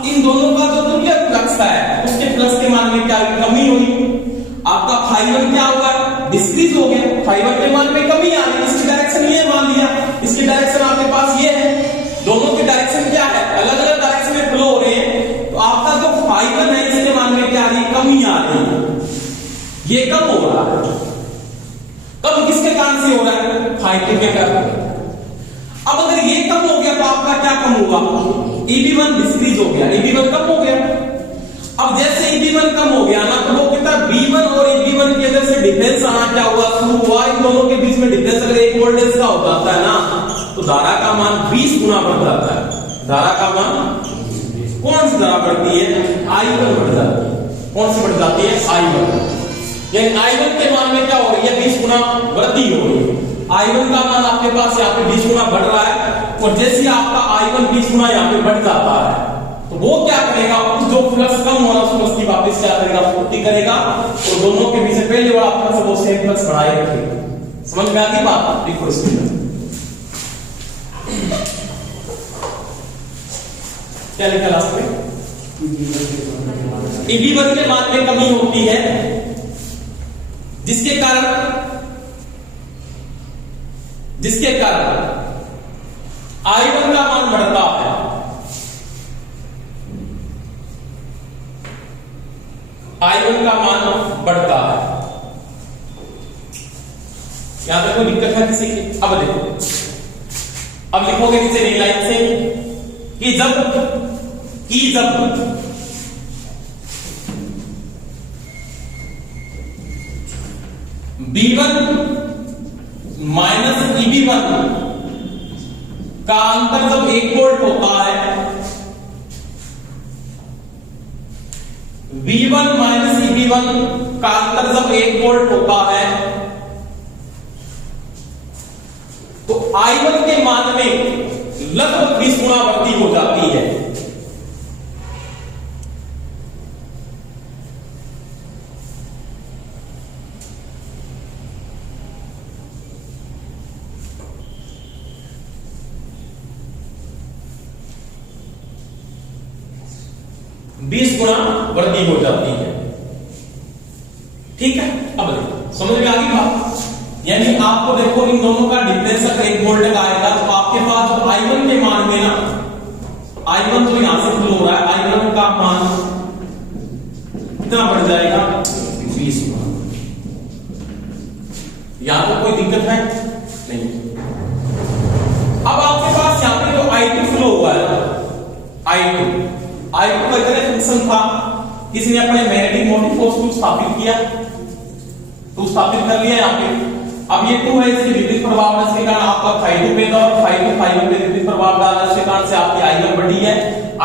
इन दोनों का जो तुल्य फ्लक्स है उसके फ्लक्स के मान में क्या कमी हुई। आपका फाई 1 क्या होगा, डिक्रीज हो गया, फाई 1 के मान में कमी आ रही, इसकी डायरेक्शन ये मान लिया, इसकी डायरेक्शन आपके पास ये है, दोनों की डायरेक्शन क्या है, अलग अलग डायरेक्शन में फ्लो हो रहे हैं। तो आपका जो फाई 1 है इसके मान में क्या आ रही, कमी आ रही, ये कम हो रहा है। कम किसके कारण से हो रहा है, फाई 2 के कारण। अब अगर ये कम हो गया तो आप क्या कम हुआ, EB1 डिक्रीज हो गया, EB1 कम हो गया। अब जैसे EB1 कम हो गया ना, तो वो कितना B1 और EB1 के अंदर से डिफरेंस आना क्या हुआ, शुरू हुआ। इन दोनों के बीच में डिफरेंस अगर 1 वोल्टेज का हो जाता है ना, तो धारा का मान 20 गुना बढ़ जाता है। धारा का मान कौन सी धारा बढ़ती है, I1 बढ़ जाती है। कौन सी बढ़ जाती है, I1। यानी I1 के मान में क्या हो रही है, 20 गुना वृद्धि हो रही है। I1 का मान आपके पास यहाँ पे 20 गुना बढ़ रहा है, और जैसे आपका I1 20 गुना यहाँ पे बढ़ जाता है, तो वो क्या करेगा, जो फ्लक्स कम हो रहा है उस फ्लक्स की वापस क्या करेगा, पूर्ति करेगा, और दोनों के बीच पहले वाला फ्लक्स वो सेम फ्लक्स बढ़ाए रखेगा। समझ में आ गई बात, देखो इसमें क्या लिखा लास्ट में, EB1 के मान में कमी होती है, जिसके कारण I1 का मान बढ़ता है। I1 का मान बढ़ता है। यहां तक कोई दिक्कत है किसी की? अब देखो, अब लिखोगे नीचे नई लाइन से कि जब B1 माइनस EB1 का अंतर जब 1 वोल्ट होता है, V1 माइनस EB1 का अंतर जब 1 वोल्ट होता है, तो I1 के मान में लगभग 20 गुना वृद्धि हो जाती है। वृद्धि हो जाती है। ठीक है, अब देखो समझ में आ गई बात। यानी आपको देखो इन दोनों का डिफरेंस अगर 1 वोल्ट का आएगा, तो आपके पास जो I1 के मान में ना, I1 जो यहां से फ्लो हो रहा है, I1 का मान कितना बढ़ जाएगा, 20 गुना। यहां तो कोई दिक्कत है नहीं। अब आपके पास यहां पे जो I2 फ्लो हुआ है, I2 का इतना फंक्शन था, किसी ने अपने मैग्नेटिक मोटिव फोर्स को स्थापित किया, तो स्थापित कर लिया यहां पे। अब ये 2 है, इसके विपरीत प्रभाव है, इसके कारण आपका ϕ2 पैदा और ϕ2 पे विपरीत प्रभाव डाला, इसके कारण से आपकी I1 बढ़ी है।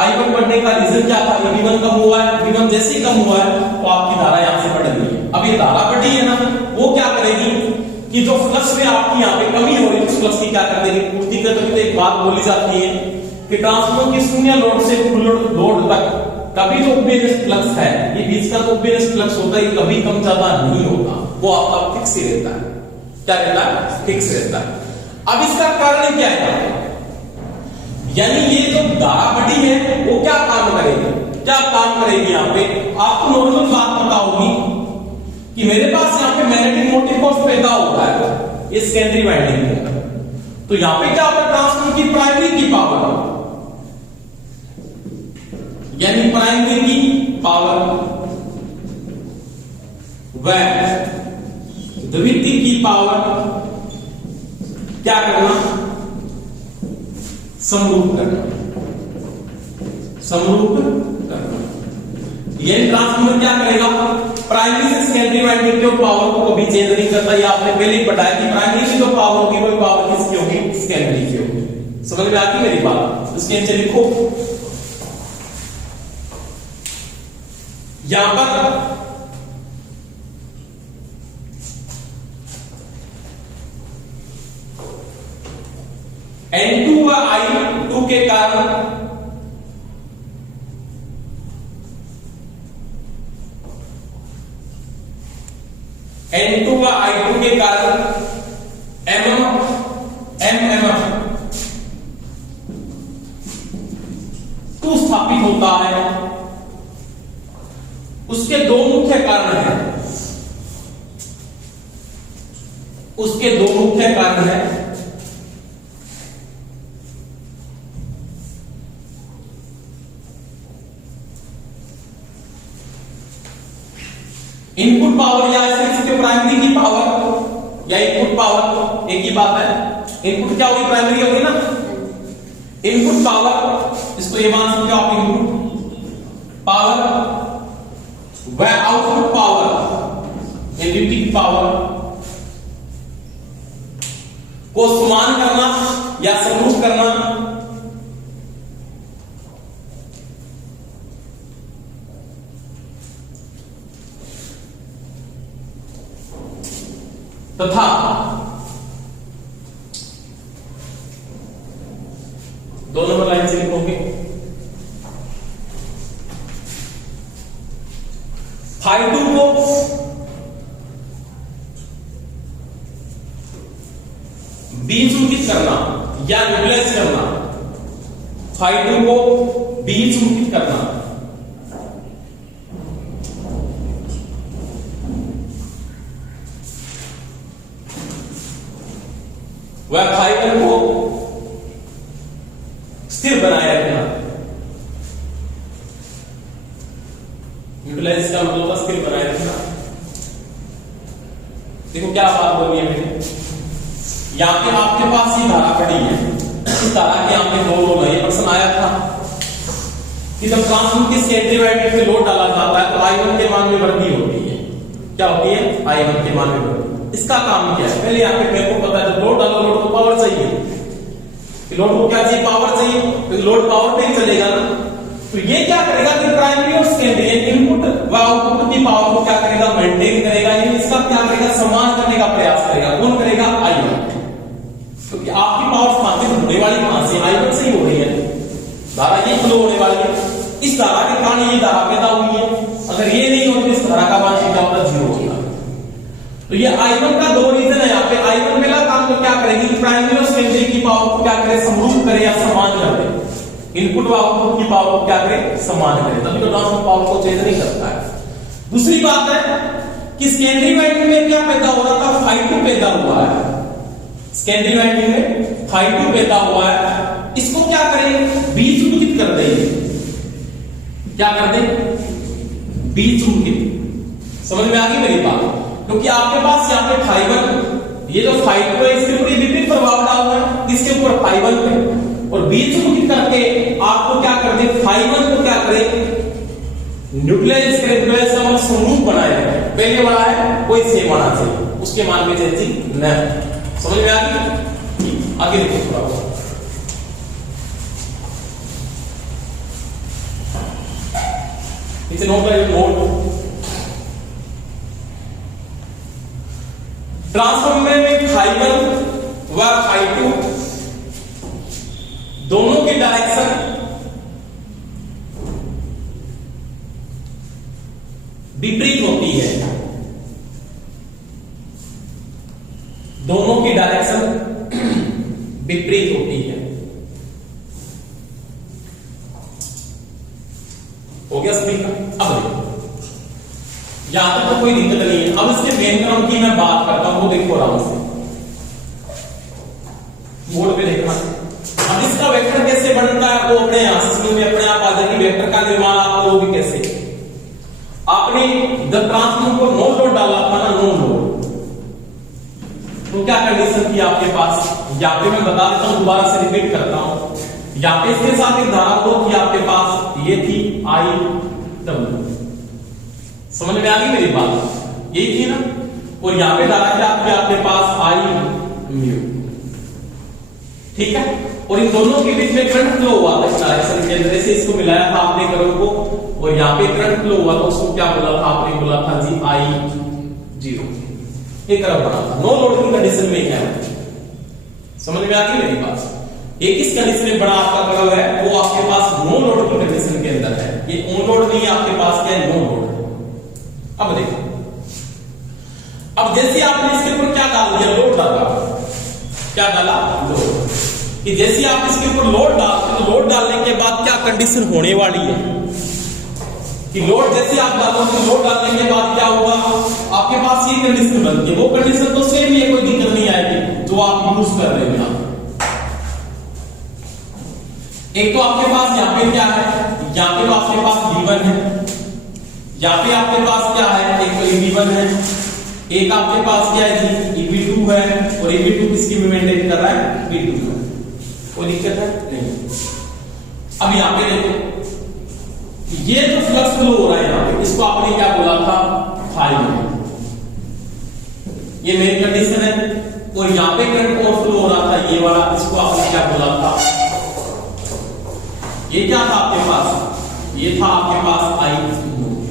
I1 बढ़ने का रीजन क्या था, EB1 कम हुआ है। EB1 जैसे ही कम हुआ है, तो आपकी धारा यहां से बढ़ रही है। अब ये धारा बढ़ी है ना, वो क्या करेगी कि जो फ्लक्स में आपकी यहां पे कमी हो रही है, उस फ्लक्स की क्या कर देगी, पूर्ति कर देगी। तो एक बात बोली जाती है कि ट्रांसफार्मर की शून्य लोड से फुल लोड तक कभी जो ओब्वियस फ्लक्स है, ये बीच का तो ओब्वियस फ्लक्स होता है, कभी कम ज्यादा नहीं होता, वो आपका फिक्स ही रहता है। क्या रहता है, फिक्स रहता है। अब इसका कारण क्या है, यानी ये जो धारा बढ़ी है वो क्या काम करेगी, क्या काम करेगी। यहां पे आपको नॉर्मल बात पता होगी कि मेरे पास यहां पे मैग्नेटिक मोटिव फोर्स पैदा होता है, ये सेकेंडरी वाइंडिंग है। तो यहां पे क्या होता है, ट्रांसफार्मर की प्राइमरी की पावर, यानी प्राइमरी की पावर व द्वितीय की पावर क्या करना, समरूप करना, समरूप करना। ये ट्रांसफार्मर क्या करेगा, प्राइमरी से सेकेंडरी वाइंडिंग की पावर को कभी चेंज नहीं करता। ये आपने पहले ही बताया कि प्राइमरी की जो पावर होगी वो पावर किसकी होगी, सेकेंडरी की होगी। समझ में आती मेरी बात। इसके नीचे लिखो, यहां पर N2 व I2 के कारण N2 व I2 के कारण MMF 2 स्थापित होता है। उसके 2 मुख्य कारण हैं, उसके 2 मुख्य कारण हैं। इनपुट पावर या इसके प्राइमरी की पावर या इनपुट पावर एक ही बात है। इनपुट क्या होगी, प्राइमरी होगी ना। इनपुट पावर, इसको ये मान सकते हो आप इनपुट पावर व आउटपुट पावर, एलईडी की पावर को समान करना या समरूप करना तथा दो नंबर लाइन से लिखोगे फाई 2 को बीज मुंकित करना या न्यूट्रलाइज करना, फाई 2 को बीज मुंकित करना वह फाई 1 को स्थिर बनाए रखना। न्यूट्रलाइज का मतलब स्थिर बनाए रखना। देखो क्या बात बोली है मैंने, यहां पे आपके पास ये धारा पड़ी है, इस धारा के यहां पे दो लोड है। ये प्रश्न आया था कि जब ट्रांसमिट की सेकेंडरी वाइंडिंग पे लोड डाला जाता है तो I1 के मान में वृद्धि होती है। क्या होती है? I1 के मान में वृद्धि। इसका काम क्या है? पहले यहाँ पे मेरे को पता है जब लोड डालो, लोड को पावर चाहिए, लोड को क्या चाहिए? पावर चाहिए, तो लोड पावर पे ही चलेगा ना। तो ये क्या करेगा कि प्राइमरी और सेकेंडरी इनपुट व आउटपुट की पावर को क्या करेगा? मेंटेन करेगा। ये इसका क्या करेगा? समान करने का प्रयास करेगा। कौन करेगा? I1। क्योंकि आपकी पावर स्थानांतरित होने वाली कहां से? I1 से ही हो रही है, धारा ये फ्लो होने वाली है। इस धारा के कारण ये धारा पैदा हुई है। अगर ये नहीं होती इस धारा का मान क्या होता? 0 होगा। तो ये I1 का दो रीजन है यहाँ पे। I1 पहला काम तो क्या करेगी? प्राइमरी और सेकेंडरी की पावर को क्या करे? समरूप करे या समान कर दे। इनपुट व आउटपुट की पावर को क्या करे? समान करे, तभी तो ट्रांसफर पावर को चेंज नहीं करता है। दूसरी बात है कि सेकेंडरी वाइंडिंग में क्या पैदा हो रहा था? फाई 2 पैदा हुआ है। सेकेंडरी वाइंडिंग में फाई 2 पैदा हुआ है। इसको क्या करें? बीज मुंकित कर देंगे। क्या कर दे? बीज मुंकित। समझ में आ गई मेरी बात? क्योंकि आपके पास यहाँ पे फाई 1, ये जो फाई 2 है इसके ऊपर विपरीत प्रभाव डाल रहा है, इसके ऊपर फाई 1 पे, और बीज मुंकित करके आपको क्या कर दे? फाई 1 को क्या करे? न्यूट्रलाइज करे। न्यूट्रलाइज का मतलब समरूप बनाए रखे। पहले वाला है कोई सेम आना चाहिए, उसके मान में चेंजिंग न। समझ में आ गई? आगे देखो थोड़ा। इसे नोट करिए, नोट। ट्रांसफार्मर में फाई 1 व फाई 2 दोनों की डायरेक्शन विपरीत होती है। दोनों की डायरेक्शन विपरीत होती है। हो गया सभी का? अब देखो यहां तक तो कोई दिक्कत नहीं है। अब इसके मेन क्रम की मैं बात करता हूं, वो देखो आराम से बोर्ड पे देखना। अब इसका वेक्टर कैसे बनता है वो अपने यहां से में अपने आप आ जाएगी। वेक्टर का निर्माण आप करोगे कैसे? आपने जब ट्रांसफार्मर को नो लोड डाला था ना, नो लोड, तो क्या कंडीशन थी आपके पास? यहां पे मैं बता देता हूं, दोबारा से रिपीट करता हूं। यहां पे इसके साथ एक धारा तो थी आपके पास, ये थी I समझ में आ गई मेरी बात? यही थी ना। और यहां पे धारा क्या थी आपके पास? I mu. ठीक है। और इन दोनों के बीच में करंट फ्लो हुआ था डायरेक्शन के अंदर। जैसे इसको मिलाया था आपने करंट को, और यहां पे करंट फ्लो हुआ था, उसको क्या बोला था आपने? बोला था जी I0। ये करंट बना था। नो लोड की कंडीशन में क्या है? समझ में आ गई मेरी बात? ये किस कंडीशन में बड़ा आपका कर्व है? वो आपके पास नो लोड की कंडीशन के अंदर है। ये ऑन लोड नहीं है आपके पास, क्या है? No load. अब देखो, अब जैसे आपने इसके ऊपर क्या डाल दिया? लोड डाला। क्या डाला? लोड। कि जैसे आप इसके ऊपर लोड डालते हो, लोड डालने के बाद क्या कंडीशन होने वाली है कि लोड जैसे आप डालोगे, लोड डालने के बाद क्या होगा? आपके पास ये कंडीशन बनती है। वो कंडीशन तो सेम ही है, कोई दिक्कत नहीं आएगी जो आप यूज कर रहे हैं। एक तो आपके पास यहाँ पे क्या है? यहाँ पे तो आपके पास V1 है, यहाँ पे आपके पास क्या है? एक तो EV1 है, एक आपके पास क्या है जी? EV2 है, और EV2 किसकी में मेंटेन कर रहा है? V2 है। कोई दिक्कत है नहीं। अब यहां पे देखो ये जो फ्लक्स फ्लो हो रहा है यहां पे, इसको आपने क्या बोला था, फाई। ये मेन कंडीशन है। और यहां पे करंट और फ्लो हो रहा था ये वाला, इसको आपने क्या बोला था, ये क्या था आपके पास, ये था आपके पास आई नोड।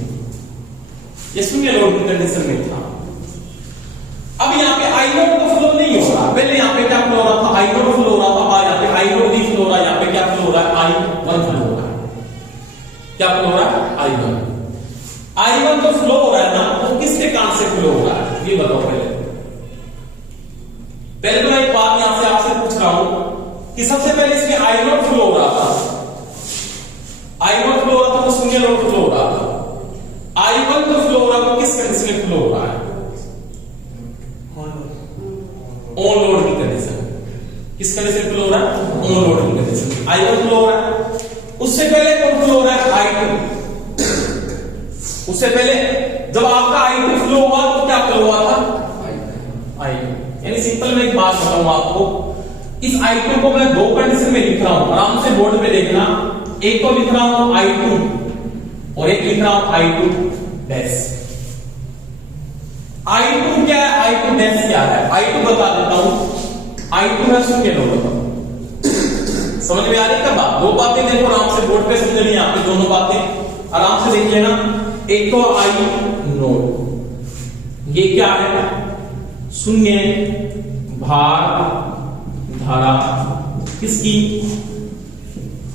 ये शून्य लोड की कंडीशन में था। अब यहां पे आई नोड तो फ्लो नहीं हो रहा, पहले यहां पे क्या फ्लो हो रहा था, आई नोड फ्लो हो रहा था, और यहां पे आई नोड भी फ्लो हो रहा है, यहां पे क्या फ्लो हो रहा है, आई वन फ्लो हो रहा है। क्या फ्लो हो रहा है, आई वन। आई वन तो फ्लो हो रहा है ना, तो किसके कारण से फ्लो हो रहा है, ये बताओ पहले। पहले तो मैं एक बात यहां से आपसे पूछ रहा हूं कि सबसे पहले इसमें आई नोड फ्लो हो रहा था, आई वन फ्लो हो रहा था तो शून्य लोड फ्लो हो रहा था। आई वन तो फ्लो हो रहा था, किस कंडीशन में फ्लो हो रहा है, ऑन लोड की कंडीशन। किस कंडीशन फ्लो हो रहा है, ऑन लोड की कंडीशन। आई वन फ्लो हो रहा है, उससे पहले कौन फ्लो हो रहा है, आई टू। उससे पहले जब आपका आई टू फ्लो हुआ तो क्या फ्लो हुआ था, आई टू। यानी सिंपल मैं एक बात बताऊं आपको, इस आई टू को मैं दो कंडीशन में लिख रहा हूं, आराम से बोर्ड पे देखना। एक तो लिख रहा हूं आई टू और एक लिख रहा हूं आई टू डैश। आई टू क्या है, आई टू डैश क्या है, आई टू बता देता हूं। आई टू है शून्य लोड। समझ में आ रही है बात, दो बातें देखो आराम से बोर्ड पे समझनी है आपकी, दोनों बातें आराम से देख लेना। एक तो आई नोड, ये क्या है, शून्य भार धारा किसकी,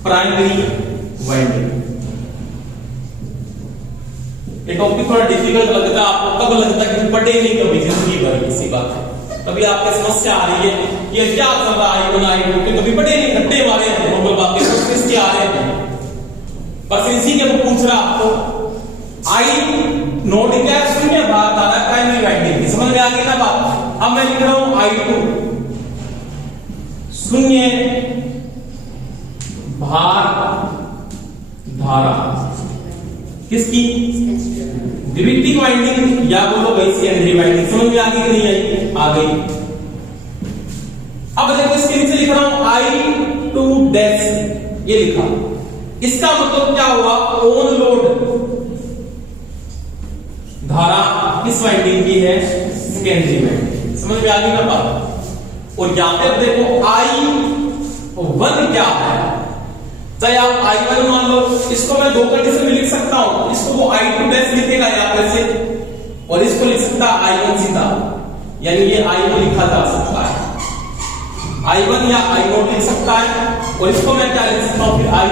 प्राइमरी वाइंडिंग। ये टॉपिक थोड़ा डिफिकल्ट लगता है आपको, कब लगता है कि पढ़े नहीं कभी जिंदगी भर, इसी बात है। कभी आपके समस्या आ रही है ये क्या चल रहा है, आई टू कभी पढ़े नहीं, घंटे वाले नॉर्मल बातें इसके आ रहे हैं, बस इसी के वो पूछ रहा आपको। आई नोड क्या है, शून्य भार धारा प्राइमरी वाइंडिंग। समझ में आ गई ना बात। अब मैं लिख रहा हूं आई टू शून्य भार धारा किसकी, द्वितीयक वाइंडिंग या बोलो भाई सेकेंडरी वाइंडिंग। समझ में आ गई कि नहीं आई, आ गई। अब देखो इसके नीचे लिख रहा हूं आई टू डैश, ये लिखा। इसका मतलब क्या हुआ, ऑन लोड धारा किस वाइंडिंग की है, सेकेंडरी वाइंडिंग। समझ में आ गई ना बात। और यहां पे देखो आई वन क्या है, चाहे आप आई वन मान लो, इसको मैं दो कंडीशन में लिख सकता हूं, इसको वो आई टू डैश लिखेगा यहां पे से, और इसको लिख सकता आई वन सीधा, यानी ये आई वन लिखा जा सकता है, आई वन या आई नोट लिख सकता है। और इसको मैं क्या लिख सकता हूं, फिर आई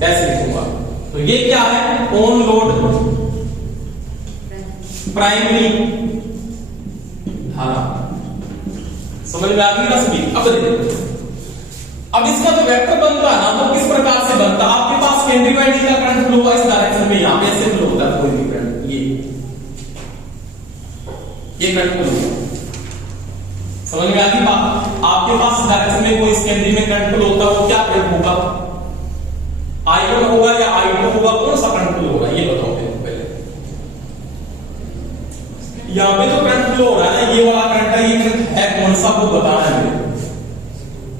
डैश लिखूंगा। तो ये क्या है, ऑन लोड प्राइमरी धारा। समझ में आ गई ना सभी। अब देखो, अब इसका जो वेक्टर बनता है ना, वो किस प्रकार से बनता है, आपके पास सेकेंडरी वाइंडिंग का करंट फ्लो हुआ इस डायरेक्शन में, यहां पे ऐसे फ्लो होता है कोई भी करंट, ये करंट फ्लो। समझ में आ गई बात। आपके पास इस डायरेक्शन में कोई सेकेंडरी में करंट फ्लो होता है, वो क्या करंट होगा, आई वन होगा या आई टू होगा, कौन सा करंट फ्लो होगा, ये बताओ पहले। यहां पे जो करंट फ्लो हो रहा है ना, ये वाला करंट है, ये करंट है कौन सा, वो बताना है।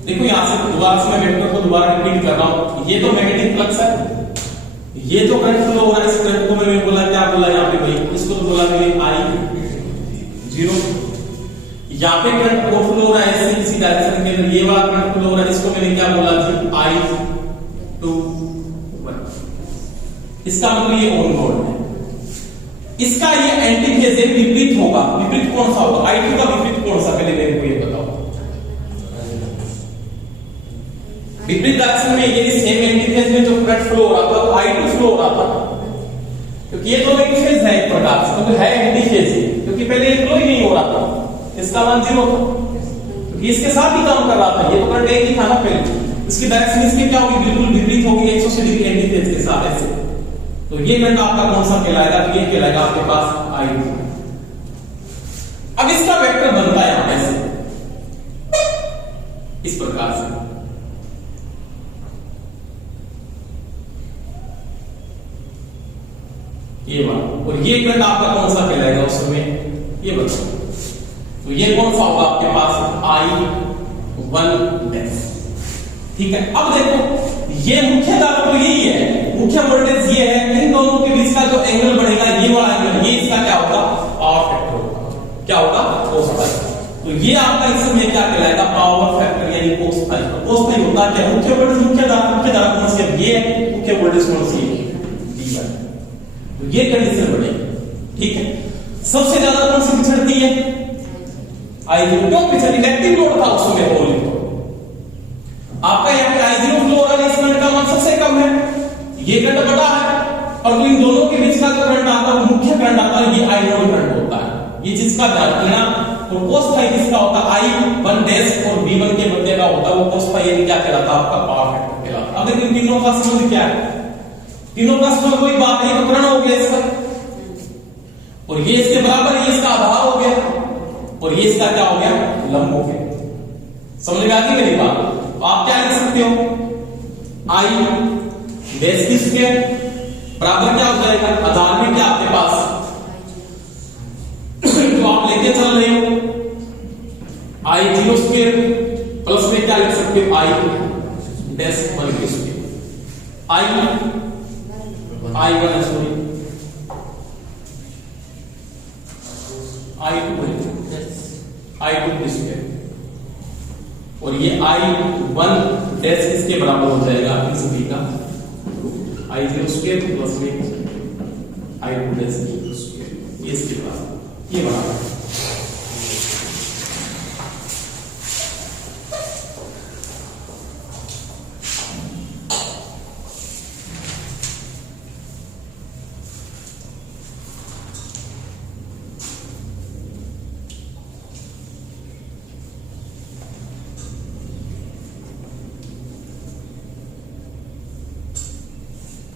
देखो यहां से दोबारा से मैं वेक्टर को दोबारा रिपीट कर रहा हूं, ये तो मैग्नेटिक फ्लक्स है, ये जो करंट फ्लो हो रहा है, इस करंट को मैंने बोला क्या बोला यहां पे भाई, इसको तो बोला मैंने आई जीरो। यहां पे करंट फ्लो हो रहा है इसी डायरेक्शन के अंदर, ये वाला करंट फ्लो हो रहा है, इसको मैंने क्या बोला जी, आई टू वन। इसका मतलब ये ऑन लोड है। इसका ये एंटी फेज है, विपरीत होगा। विपरीत कौन सा होगा, आई टू का विपरीत कौन सा, पहले मेरे को ये बताओ। विपरीत डायरेक्शन में ये सेम एंटी फेज में जो करंट फ्लो हो रहा था, वो आई टू फ्लो हो रहा था, क्योंकि ये तो एंटी फेज है एक प्रकार से, तो है एंटी फेज, क्योंकि पहले ये फ्लो ही नहीं हो रहा था, इसका मान जीरो था, क्योंकि इसके साथ ही काम कर रहा था, ये तो करंट एक ही था ना पहले। इसकी डायरेक्शन इसमें क्या होगी, बिल्कुल विपरीत होगी, 180 डिग्री एंटी फेज के साथ ऐसे। तो ये करंट आपका कौन सा कहलाएगा, तो ये कहलाएगा आपके पास आई टू। अब इसका वेक्टर बनता है यहां से इस प्रकार से, ये वाला। और ये करंट आपका कौन सा कहलाएगा उस समय, ये बताओ। तो ये कौन सा होगा आपके पास, आई वन डैश। ठीक है, अब देखो ये मुख्य धारा तो यही है, मुख्य वोल्टेज ये है, इन दोनों के बीच का जो एंगल बनेगा ये वाला एंगल, ये इसका क्या होगा, पावर फैक्टर होगा। क्या होगा, cos फाई। तो ये आपका इस समय क्या कहलाएगा, पावर फैक्टर यानी cos फाई। cos फाई होता है मुख्य वोल्टेज, मुख्य धारा कौन सी है, ये मुख्य वोल्टेज कौन सी है, V1। तो ये कंडीशन बनेगी। ठीक है, सबसे ज्यादा कौन सी पिछड़ती है, I0। क्यों पिछड़, इलेक्ट्रिक लोड था उस समय होल, आपका यहाँ पे I0 फ्लो हो रहा है, इस करंट का मान सबसे कम है, ये करंट बड़ा है, और तो इन दोनों के बीच का जो करंट आता है मुख्य करंट आता है, ये I0 करंट होता है। ये जिसका ध्यान रखना, तो cos फाई किसका होता है, I1 डैश और V1 के मध्य का होता है, वो cos फाई यानी क्या कहलाता है, आपका पावर फैक्टर कहलाता है। अब देखिए तीनों का संबंध क्या है, तीनों का संबंध कोई बात नहीं, तो कोण हो गया इसका, और ये इसके बराबर, ये इसका आधार हो गया, और ये इसका क्या हो गया, लंब हो गया। समझ में आती मेरी बात। तो आप क्या लिख सकते हो, I डैश की स्क्वायर बराबर क्या हो जाएगा, आधार में क्या आपके पास जो आप लेके चल रहे हो, I0 स्क्वायर प्लस में क्या लिख सकते हो, I डैश 1 की स्क्वायर, I1 सॉरी I2 की स्क्वायर, और ये I1 डैश इसके बराबर हो जाएगा इन सभी का I0 स्क्वायर प्लस में I2 डैश स्क्वायर, ये इसके बराबर, ये बराबर।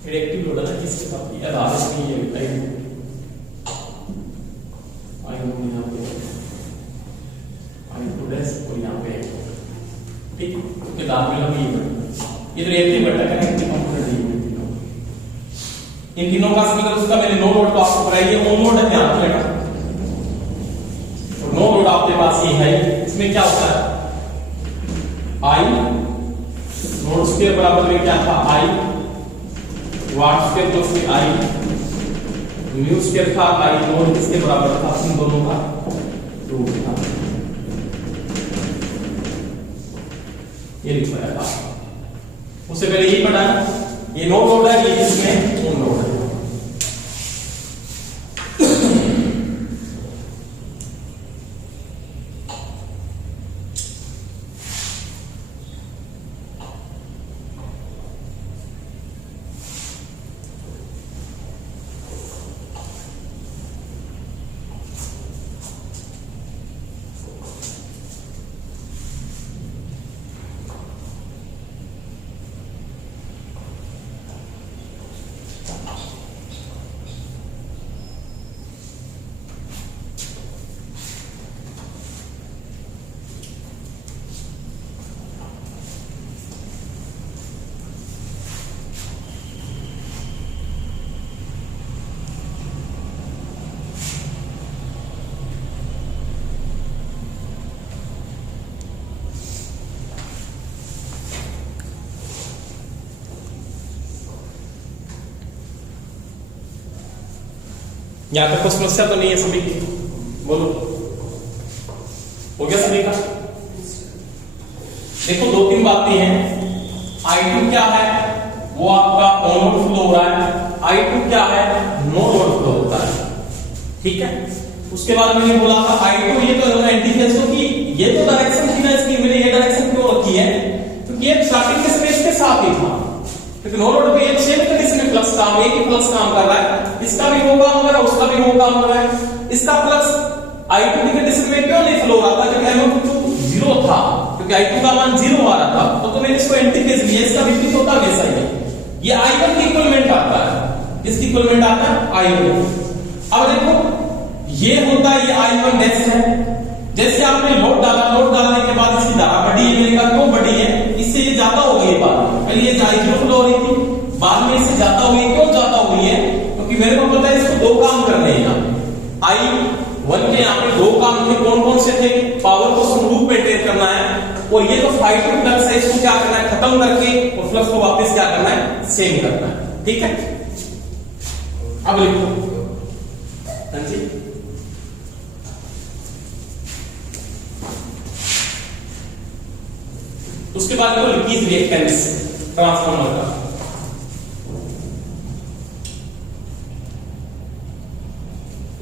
रिएक्टिव लोड है किसके साथ, ये आधार इसमें ये I2 डैश और यहाँ पे ठीक, उसके दांत में लगी ये तो रिएक्टिव घटक है, इनकी कंपोनेंट नहीं, इन तीनों का मतलब उसका मैंने नो लोड को आपको कराई है, वो लोड है ध्यान रखना, और नो लोड आपके पास ये है, इसमें क्या होता है, I लोड स्क्वायर बराबर में क्या था, I वाट स्क्वायर प्लस में I म्यू स्क्वायर था, I नोड किसके बराबर था, इन दोनों का रूट था, ये लिखा था। उससे पहले यही पढ़ा, ये नो लोड है, ये इसमें ऑन लोड है। यहां तक कोई समस्या तो नहीं है सभी की, बोलो हो गया सभी का। देखो दो तीन बातें हैं, I2 क्या है, वो आपका ऑन लोड फ्लो हो रहा है, I2 क्या है, नो लोड फ्लो होता है, ठीक है। उसके बाद मैंने बोला था I2 ये तो एंटी फेज, तो कि ये तो डायरेक्शन थी ना इसकी, मैंने ये डायरेक्शन क्यों रखी है, क्योंकि ये स्टार्टिंग के समय इसके साथ ही था, क्योंकि नो लोड पे ये सेम कंडीशन में फ्लक्स काम, एक ही फ्लक्स काम कर रहा है, इसका भी वो काम कर रहा है, उसका भी वो काम कर रहा है। इसका फ्लक्स I2 की कंडीशन में क्यों नहीं फ्लो रहा था, क्योंकि M2 0 था, क्योंकि I2 का मान 0 आ रहा था, तो मैंने इसको एंटी फेज लिया, इसका विपरीत होता कैसा है, ये I1 की इक्विवेलेंट आता है, इसकी इक्विवेलेंट आता है I1। अब देखो ये होता है, ये I1 डैश है, जैसे आपने लोड डाला, लोड डालने के बाद इसकी धारा बढ़ी है, मेरे का क्यों बढ़ी है, इससे ये जाता हो गई है, बाद में पहले ये I0 फ्लो हो रही थी, बाद में इससे जाता हुई, क्यों जाता हुई है, क्योंकि मेरे को पता है इसको दो काम करने हैं यहाँ, I1 के यहाँ पे दो काम थे, कौन कौन से थे, पावर को समरूप मेंटेन करना है, और ये जो फाइव फ्लक्स है इसको क्या करना है, खत्म करके और फ्लक्स को वापस क्या करना है, सेम करना है। ठीक है, अब लिखो हाँ जी, उसके बाद लिखो लीकेज रिएक्टेंस ट्रांसफार्मर का।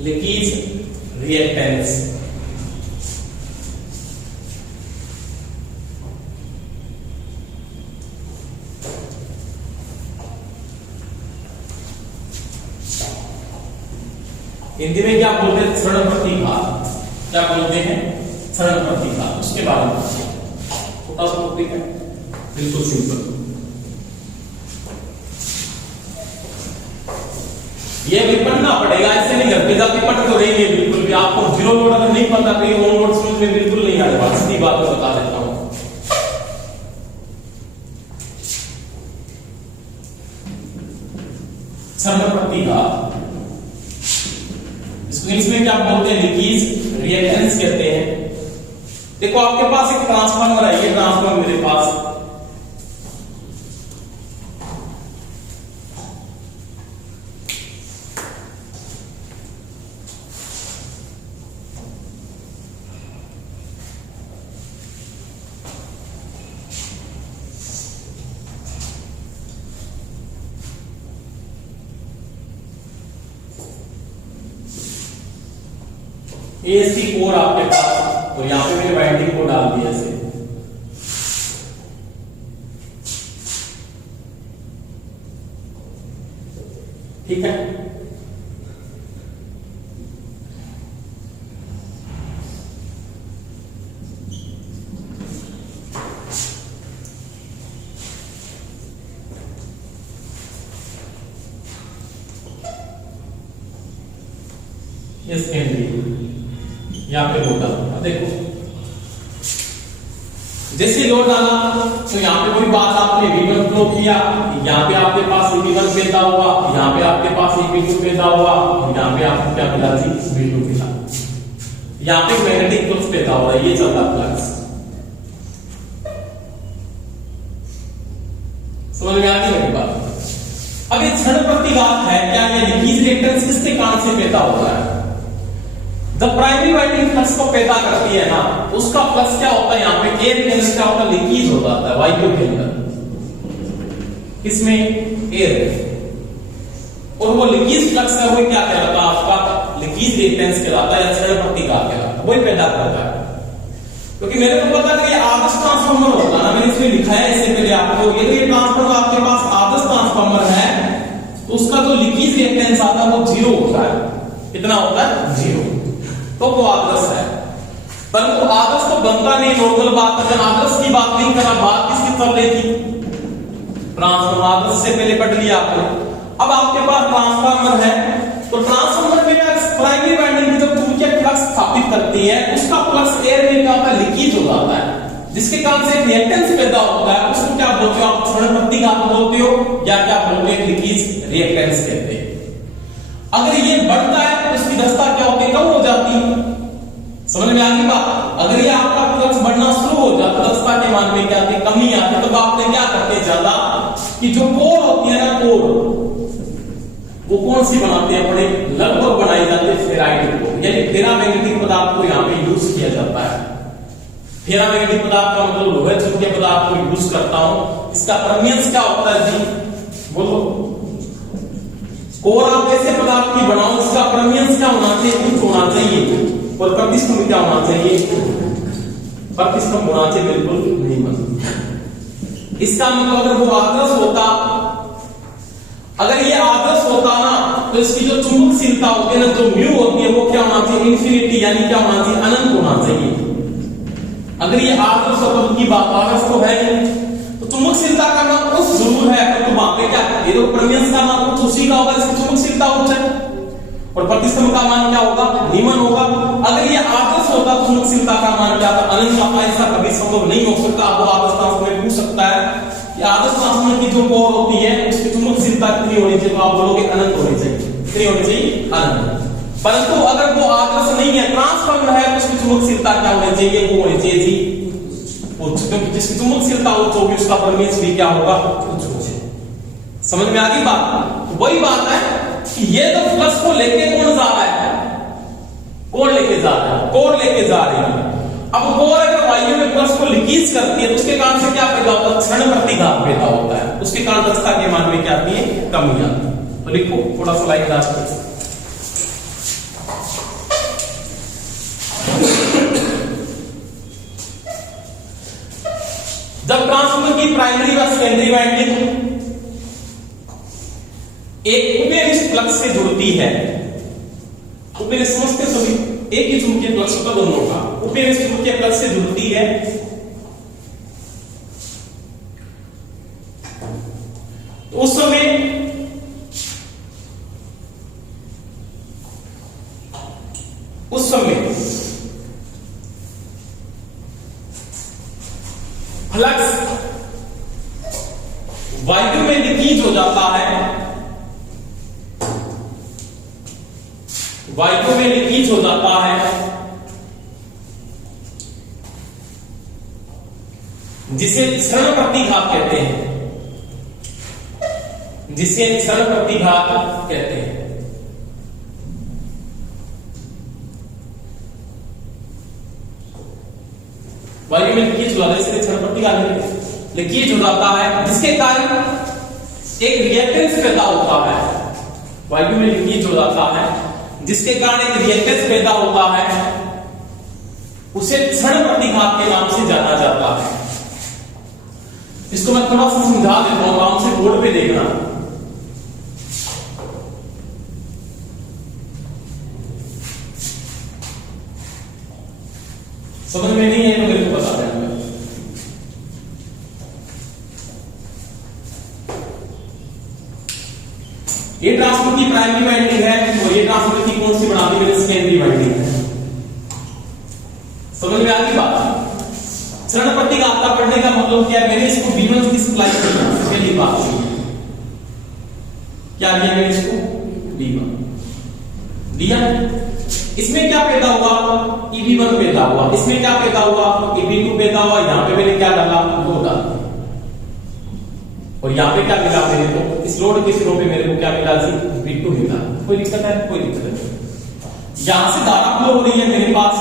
लीकेज रिएक्टेंस हिंदी में क्या बोलते हैं, क्षरण प्रतिघात। क्या बोलते हैं, क्षरण प्रतिघात। उसके बारे में छोटा सा टॉपिक है, बिल्कुल सिंपल। ये भी पढ़ना पड़ेगा, ऐसे नहीं घर पे जाके पढ़ तो रही है बिल्कुल भी। आपको जीरो लोड अगर नहीं पता तो ये ऑन लोड समझ में बिल्कुल नहीं आएगा, सीधी बात को बता देता हूं। क्षरण प्रतिघात इंग्लिश में क्या बोलते हैं, लीकेज रिएक्टेंस कहते हैं। देखो आपके पास एक ट्रांसफार्मर है, ये ट्रांसफार्मर मेरे पास, एसी कोर आपके पास, और यहां पे मैंने वाइंडिंग को डाल दिया ऐसे। ठीक है, ये सेकेंडरी यहाँ पे लोड डाला। देखो जैसे लोड डाला तो यहाँ पे कोई बात आपने V1 फ्लो किया, यहाँ पे आपके पास V1 पैदा हुआ, यहाँ पे आपके पास V2 पैदा हुआ, और यहाँ पे आपको क्या मिला जी, V2 मिला। यहाँ पे मैग्नेटिक फ्लक्स पैदा हो रहा है, ये चल रहा फ्लक्स। समझ में आ गई मेरी बात? अब ये क्षण प्रतिघात है, क्या ये लीकेज रिएक्टेंस किसके कारण से पैदा होता है? जब प्राइमरी वाइंडिंग फ्लक्स को पैदा करती है ना, उसका फ्लक्स क्या होता है, यहाँ पे एयर के अंदर क्या होता है, लीकेज हो जाता है वायु के अंदर, इसमें एयर, और वो लीकेज फ्लक्स है वो क्या कहलाता है आपका, लीकेज रिएक्टेंस कहलाता है या क्षण प्रतिघात कहलाता है, वही पैदा करता है। क्योंकि मेरे को पता है कि आदर्श ट्रांसफार्मर होता है ना, मैंने इसमें लिखा है इससे पहले आपको, ये ट्रांसफार्मर आपके पास आदर्श ट्रांसफार्मर है तो उसका जो लीकेज रिएक्टेंस आता है वो जीरो होता है। कितना होता है, जीरो, तो वो आदर्श है। परंतु आदर्श तो बनता नहीं, नॉर्मल बात है। आदर्श की बात नहीं करा, बात किसकी चल रही थी, ट्रांसफार्मर। आदर्श से पहले पढ़ लिया आपने। अब आपके पास ट्रांसफार्मर है, तो ट्रांसफार्मर में प्राइमरी वाइंडिंग में जब चुंबकीय फ्लक्स स्थापित करती है, उसका फ्लक्स एयर में क्या होता है, लीकेज हो जाता है, जिसके कारण से रिएक्टेंस पैदा होता है। उसको क्या बोलते हो आप, क्षण प्रतिघात बोलते हो या क्या बोलते हैं, लीकेज रिएक्टेंस कहते हैं। अगर ये बढ़ता है तो उसकी दक्षता क्या होती है, कम हो जाती है। समझ में आ गई बात? अगर ये आपका फ्लक्स बढ़ना शुरू हो जाता है, दक्षता के मान में क्या आती है, कमी आती है, तो आपने क्या करते हैं ज्यादा, कि जो कोर होती है ना, कोर वो कौन सी बनाते हैं, बड़े लगभग बनाई जाती है फेराइट को, यानी फेरामैग्नेटिक पदार्थ को यहाँ पे यूज किया जाता है। फेरामैग्नेटिक पदार्थ का मतलब लोहे चुंबकीय पदार्थ को यूज करता हूं। इसका परमियंस क्या होता है जी, बोलो। कोर आप ऐसे पदार्थ की बनाओ इसका परमियंस क्या होना चाहिए, उच्च होना चाहिए, और प्रतिष्ठम क्या होना चाहिए, प्रतिष्ठम होना चाहिए बिल्कुल नहीं। इसका मतलब अगर वो आदर्श होता, अगर ये आदर्श होता ना, तो इसकी जो चुंबकशीलता होती है ना, जो म्यू होती है, वो क्या होना चाहिए, इंफिनिटी, यानी क्या होना चाहिए, अनंत होना चाहिए। अगर ये आदर्श होता, उनकी बात आदर्श तो है नहीं, तो चुंबकशीलता का मान उच्च जरूर है, तो वहां पे क्या, ये तो परमियंस का मान उच्च उसी का होगा, इसकी चुंबकशीलता उच्च है, और प्रतिष्ठम का मान क्या होगा, निम्न होगा। अगर ये आदर्श होता तो चुंबकशीलता का मान क्या था, अनंत का। ऐसा कभी संभव नहीं हो सकता। अब आदर्श ट्रांसफार्मर पूछ सकता है कि आदर्श ट्रांसफार्मर की जो कोर होती है उसकी चुंबकशीलता कितनी होनी चाहिए, तो आप बोलोगे अनंत होनी चाहिए। कितनी होनी चाहिए, अनंत। परंतु अगर वो आदर्श नहीं है, ट्रांसफार्मर है, तो उसकी चुंबकशीलता क्या होनी चाहिए, वो होनी चाहिए जी उच्च, क्योंकि जिसकी चुंबकशीलता उच्च होगी उसका परमेश भी क्या होगा, उच्च होगा। समझ में आ गई बात? तो वही बात है कि ये तो प्लस को लेके कौन जा रहा है, कोर लेके जा रहा है, कोर लेके जा रही है। अब कोर अगर वायु में प्लस को लीकेज करती है तो उसके कारण से क्या पैदा होता है, क्षण प्रतिघात पैदा होता है, उसके कारण दक्षता के मान में क्या आती है, कमी आती है। तो लिखो थोड़ा सा लाइन डाल, जब ट्रांसफार्मर की प्राइमरी व सेकेंडरी वाइंडिंग एक उपेक्षित फ्लक्स से जुड़ती है, उपेक्षित समझते सभी, एक ही चुंबकीय फ्लक्स होता दोनों का, उपेक्षित चुंबकीय फ्लक्स से जुड़ती है तो उस समय फ्लक्स वायु में लीकेज हो जाता है, वायु में लीकेज हो जाता है, जिसे क्षण प्रतिघात कहते हैं, जिसे क्षण प्रतिघात कहते हैं। वायु में लीकेज हो जाता है, इसलिए क्षण प्रतिघात लीकेज हो जाता है, जिसके कारण एक रिएक्टेंस पैदा होता है। वायु में लीकेज हो जाता है जिसके कारण एक रिएक्टेंस पैदा होता है, उसे क्षण प्रतिघात के नाम से जाना जाता है। इसको मैं थोड़ा सा समझा देता हूं, आराम से बोर्ड पे देखना। समझ में नहीं है तो मेरे को बता देना। ये ट्रांसफार्मर की प्राइमरी वाइंडिंग है और ये ट्रांसफार्मर की कौन सी बना दी मैंने, सेकेंडरी वाइंडिंग है। समझ में आ गई बात? क्षण प्रतिघात का पढ़ने का मतलब क्या है, मैंने इसको V1 की सप्लाई पहली बात क्या दिया, मैंने इसको V1 दिया। इसमें क्या पैदा हुआ, EB1 पैदा हुआ, इसमें क्या पैदा हुआ, EB2 पैदा हुआ। यहां पे मैंने क्या डाला, 2 डाला, और यहां पे क्या मिला मेरे को, इस लोड के सिरों पे मेरे को क्या मिला जी, V2 मिला। कोई दिक्कत है, कोई दिक्कत नहीं। यहां से धारा फ्लो हो रही है मेरे पास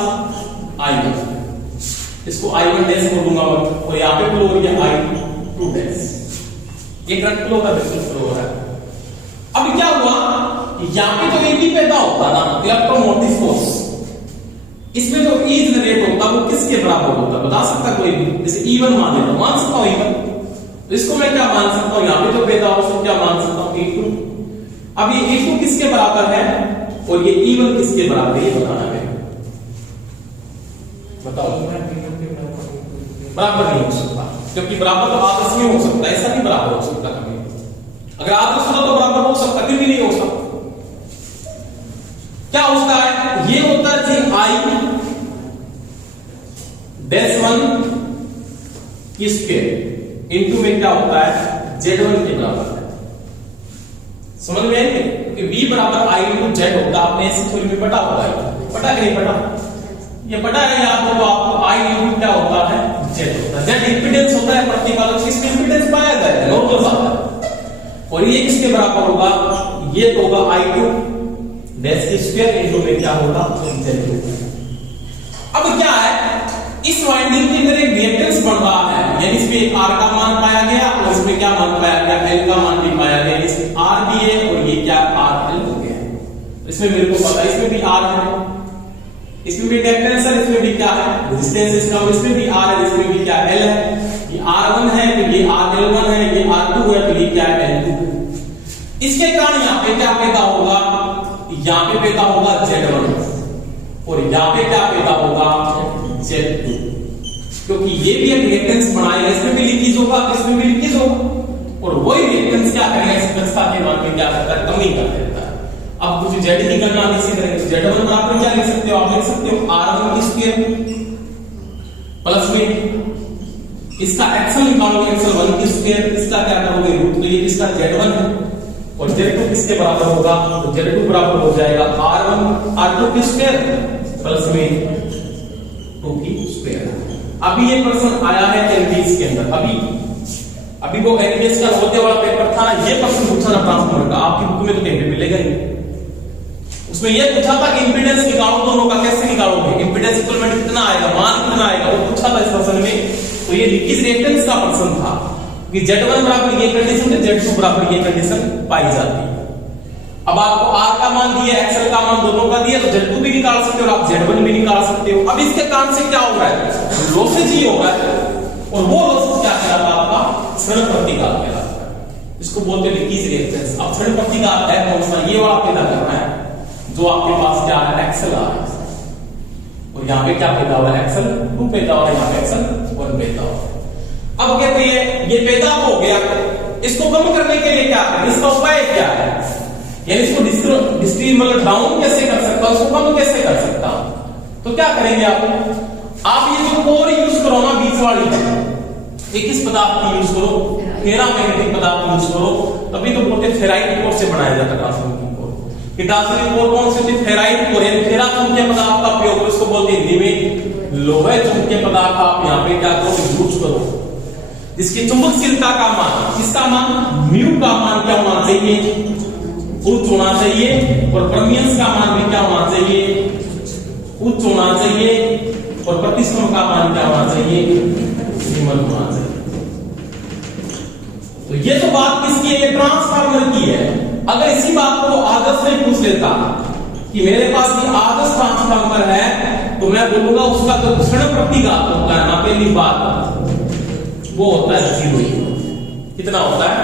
I1, इसको I1 डैश बोल दूंगा, और यहां पे फ्लो हो रही है I2 डैश। ये करंट फ्लो का बिल्कुल फ्लो हो रहा है। अब क्या हुआ, यहां पे तो AB पैदा होता ना, इलेक्ट्रोमोटिव फोर्स, इसमें जो E जनरेट होता वो किसके बराबर होता, बता सकता कोई भी? जैसे E1 मान लेता, मान सकता हूं E1, तो इसको मैं क्या मान सकता हूं, यहां पे जो पैदा हो उसको क्या मान सकता हूं, E2। अब ये E2 किसके बराबर है और ये E1 किसके बराबर है, ये बताना है। बताओ। बराबर नहीं हो सकता, क्योंकि बराबर तो आपस में हो सकता है, ऐसा नहीं बराबर हो सकता कभी। अगर आपस में तो बराबर हो सकता, कभी भी नहीं हो सकता। क्या होता है, ये होता है जी I डैश 1 की स्क्वायर इनटू में क्या होता है, Z1 के बराबर है। समझ में आएंगे, क्योंकि V बराबर I इंटू Z होता है। आपने ऐसी थ्योरी में पढ़ा होगा, पढ़ा कि नहीं पढ़ा, ये पढ़ा है याद हो तो आपको I इंटू क्या होता है, Z होता है। Z इंपीडेंस होता है प्रतिबाधा, इसमें इंपीडेंस पाया जाता है, नॉर्मल बात है। और ये किसके बराबर होगा, ये तो होगा I2 डैश की स्क्वायर इनटू में क्या होगा, Z2। अब क्या है, इस वाइंडिंग के अंदर एक रिएक्टेंस बढ़ रहा है, यानी इसमें R का मान पाया गया और इसमें क्या मान पाया गया, L का मान भी पाया गया। इसमें R भी है और ये क्या RL हो गया। इसमें मेरे को पता है इसमें भी R है, इसमें भी रिएक्टेंस है, इसमें भी क्या है, रेजिस्टेंस इसका, और इसमें भी R है, इसमें भी क्या L है। ये R1 है तो ये RL1 है, ये R2 है तो ये क्या है, L2। इसके कारण यहां पे क्या पैदा होगा, यहां पे पैदा होगा Z1 और यहां पे क्या पैदा होगा, Z2, क्योंकि ये भी एक रिएक्टेंस बनाएगा, इसमें भी लीकेज होगा, इसमें भी लीकेज होगा, और वही रिएक्टेंस क्या करेगा, इस दक्षता के मान में क्या करता है, कमी कर देता है। अब कुछ Z की गणना कैसे करेंगे, Z1 बराबर क्या लिख सकते हो, आप लिख सकते हो R1 की स्क्वायर प्लस में इसका एक्सल निकालोगे, एक्सल 1 की स्क्वायर, इसका क्या करोगे रूट, तो ये इसका Z1 है और Z2 किसके बराबर होगा, तो Z2 बराबर हो जाएगा R1 R2 की स्क्वायर प्लस में 2 की स्क्वायर। अभी ये प्रश्न आया है एनबीएस के अंदर, अभी वो एनबीएस का होते वाला पेपर था ना, ये प्रश्न पूछा ना ट्रांसफार्मर का, आपकी बुक में तो कहीं पे मिलेगा ही। उसमें ये पूछा था कि इंपीडेंस निकालो दोनों का, कैसे निकालोगे, इंपीडेंस इक्विवेलेंट कितना आएगा, मान कितना आएगा, वो पूछा था इस प्रश्न में। तो ये लीकेज रिएक्टेंस का प्रश्न था कि Z1 बराबर ये कंडीशन है, Z2 बराबर ये कंडीशन पाई जाती है। अब आपको R का मान दिया, XL का मान दोनों का दिया, तो Z2 भी निकाल सकते हो और आप Z1 भी निकाल सकते हो। अब इसके कारण से क्या हो रहा है, लॉसेज ही होगा, और वो लॉसेज क्या कहलाता है आपका, क्षण प्रतिघात कहलाता है, इसको बोलते हैं लीकेज रिएक्टेंस। अब क्षण प्रतिघात है कौन सा, ये वाला पैदा करना है जो आपके पास क्या है, XL आ रहा है, और यहाँ पे क्या पैदा हो रहा है, XL2 पैदा हो रहा है, यहाँ पे XL1 पैदा हो रहा है। अब कहते हैं ये पैदा हो गया, इसको कम करने के लिए क्या करें, इसका उपाय क्या है, यानी इसको मतलब डाउन कैसे कर सकता हूं, इसको कम कैसे कर सकता हूं। तो क्या करेंगे आप ये जो कोर यूज करो ना बीच वाली, ये किस पदार्थ की यूज करो, फेरामैग्नेटिक पदार्थ यूज करो, तभी तो बोलते हैं फेराइट कोर से बनाया जाता है ट्रांसफार्मर की कोर। कि ट्रांसफार्मर की कोर कौन सी होती है, फेराइट कोर, यानी फेरा चुंबकीय पदार्थ का प्रयोग करो, इसको बोलते हैं हिंदी में लोहे चुंबकीय पदार्थ आप यहाँ पे क्या करो, यूज करो, जिसकी चुंबकशीलता का मान, किसका मान, म्यू का मान क्या होना चाहिए, उच्च होना चाहिए, और परमियंस का मान भी क्या होना चाहिए, उच्च होना चाहिए, और प्रतिष्ठम का मान क्या होना चाहिए, निम्न होना चाहिए। तो ये तो बात किसकी है, ट्रांसफार्मर की है। अगर इसी बात को आदर्श में पूछ लेता कि मेरे पास ये आदर्श ट्रांसफार्मर है, तो मैं बोलूंगा उसका जो क्षण प्रतिघात होता है ना, पहली बात वो होता है 0। कितना होता है,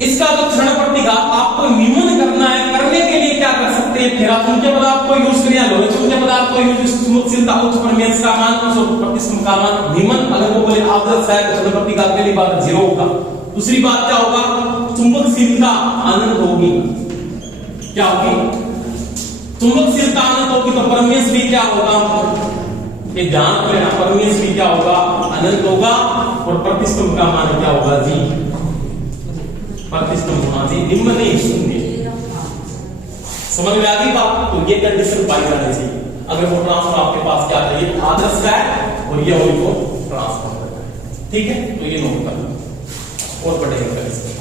इसका जो क्षण प्रतिघात आपको न्यून करना है, करने के लिए क्या कर सकते हैं, फेरा चुंबकीय पदार्थ को यूज करिए, लोहे चुंबकीय पदार्थ को यूज, चुंबकशीलता उच्च, परमियंस का मान उच्च, प्रतिष्ठम का मान निम्न। अगर वो बोले आदर्श है तो क्षण प्रतिघात पहली बात 0 होगा। दूसरी बात क्या होगा, चुंबकशीलता अनंत होगी, क्या होगी, चुंबकशीलता अनंत होगी, तो परमियंस भी क्या होगा, ये ध्यान लेना, परमियंस भी क्या होगा, अनंत होगा, और प्रतिष्ठम का मान क्या होगा जी, प्रतिष्ठम होना चाहिए, निम्न नहीं शून्य। समझ में आ गई बात, तो ये कंडीशन पाई जानी चाहिए। अगर वो ट्रांसफार्मर आपके पास क्या है, ये आदर्श का है और ये वो ट्रांसफार्मर है, ठीक है, तो ये नोट कर लो और पढ़ेंगे।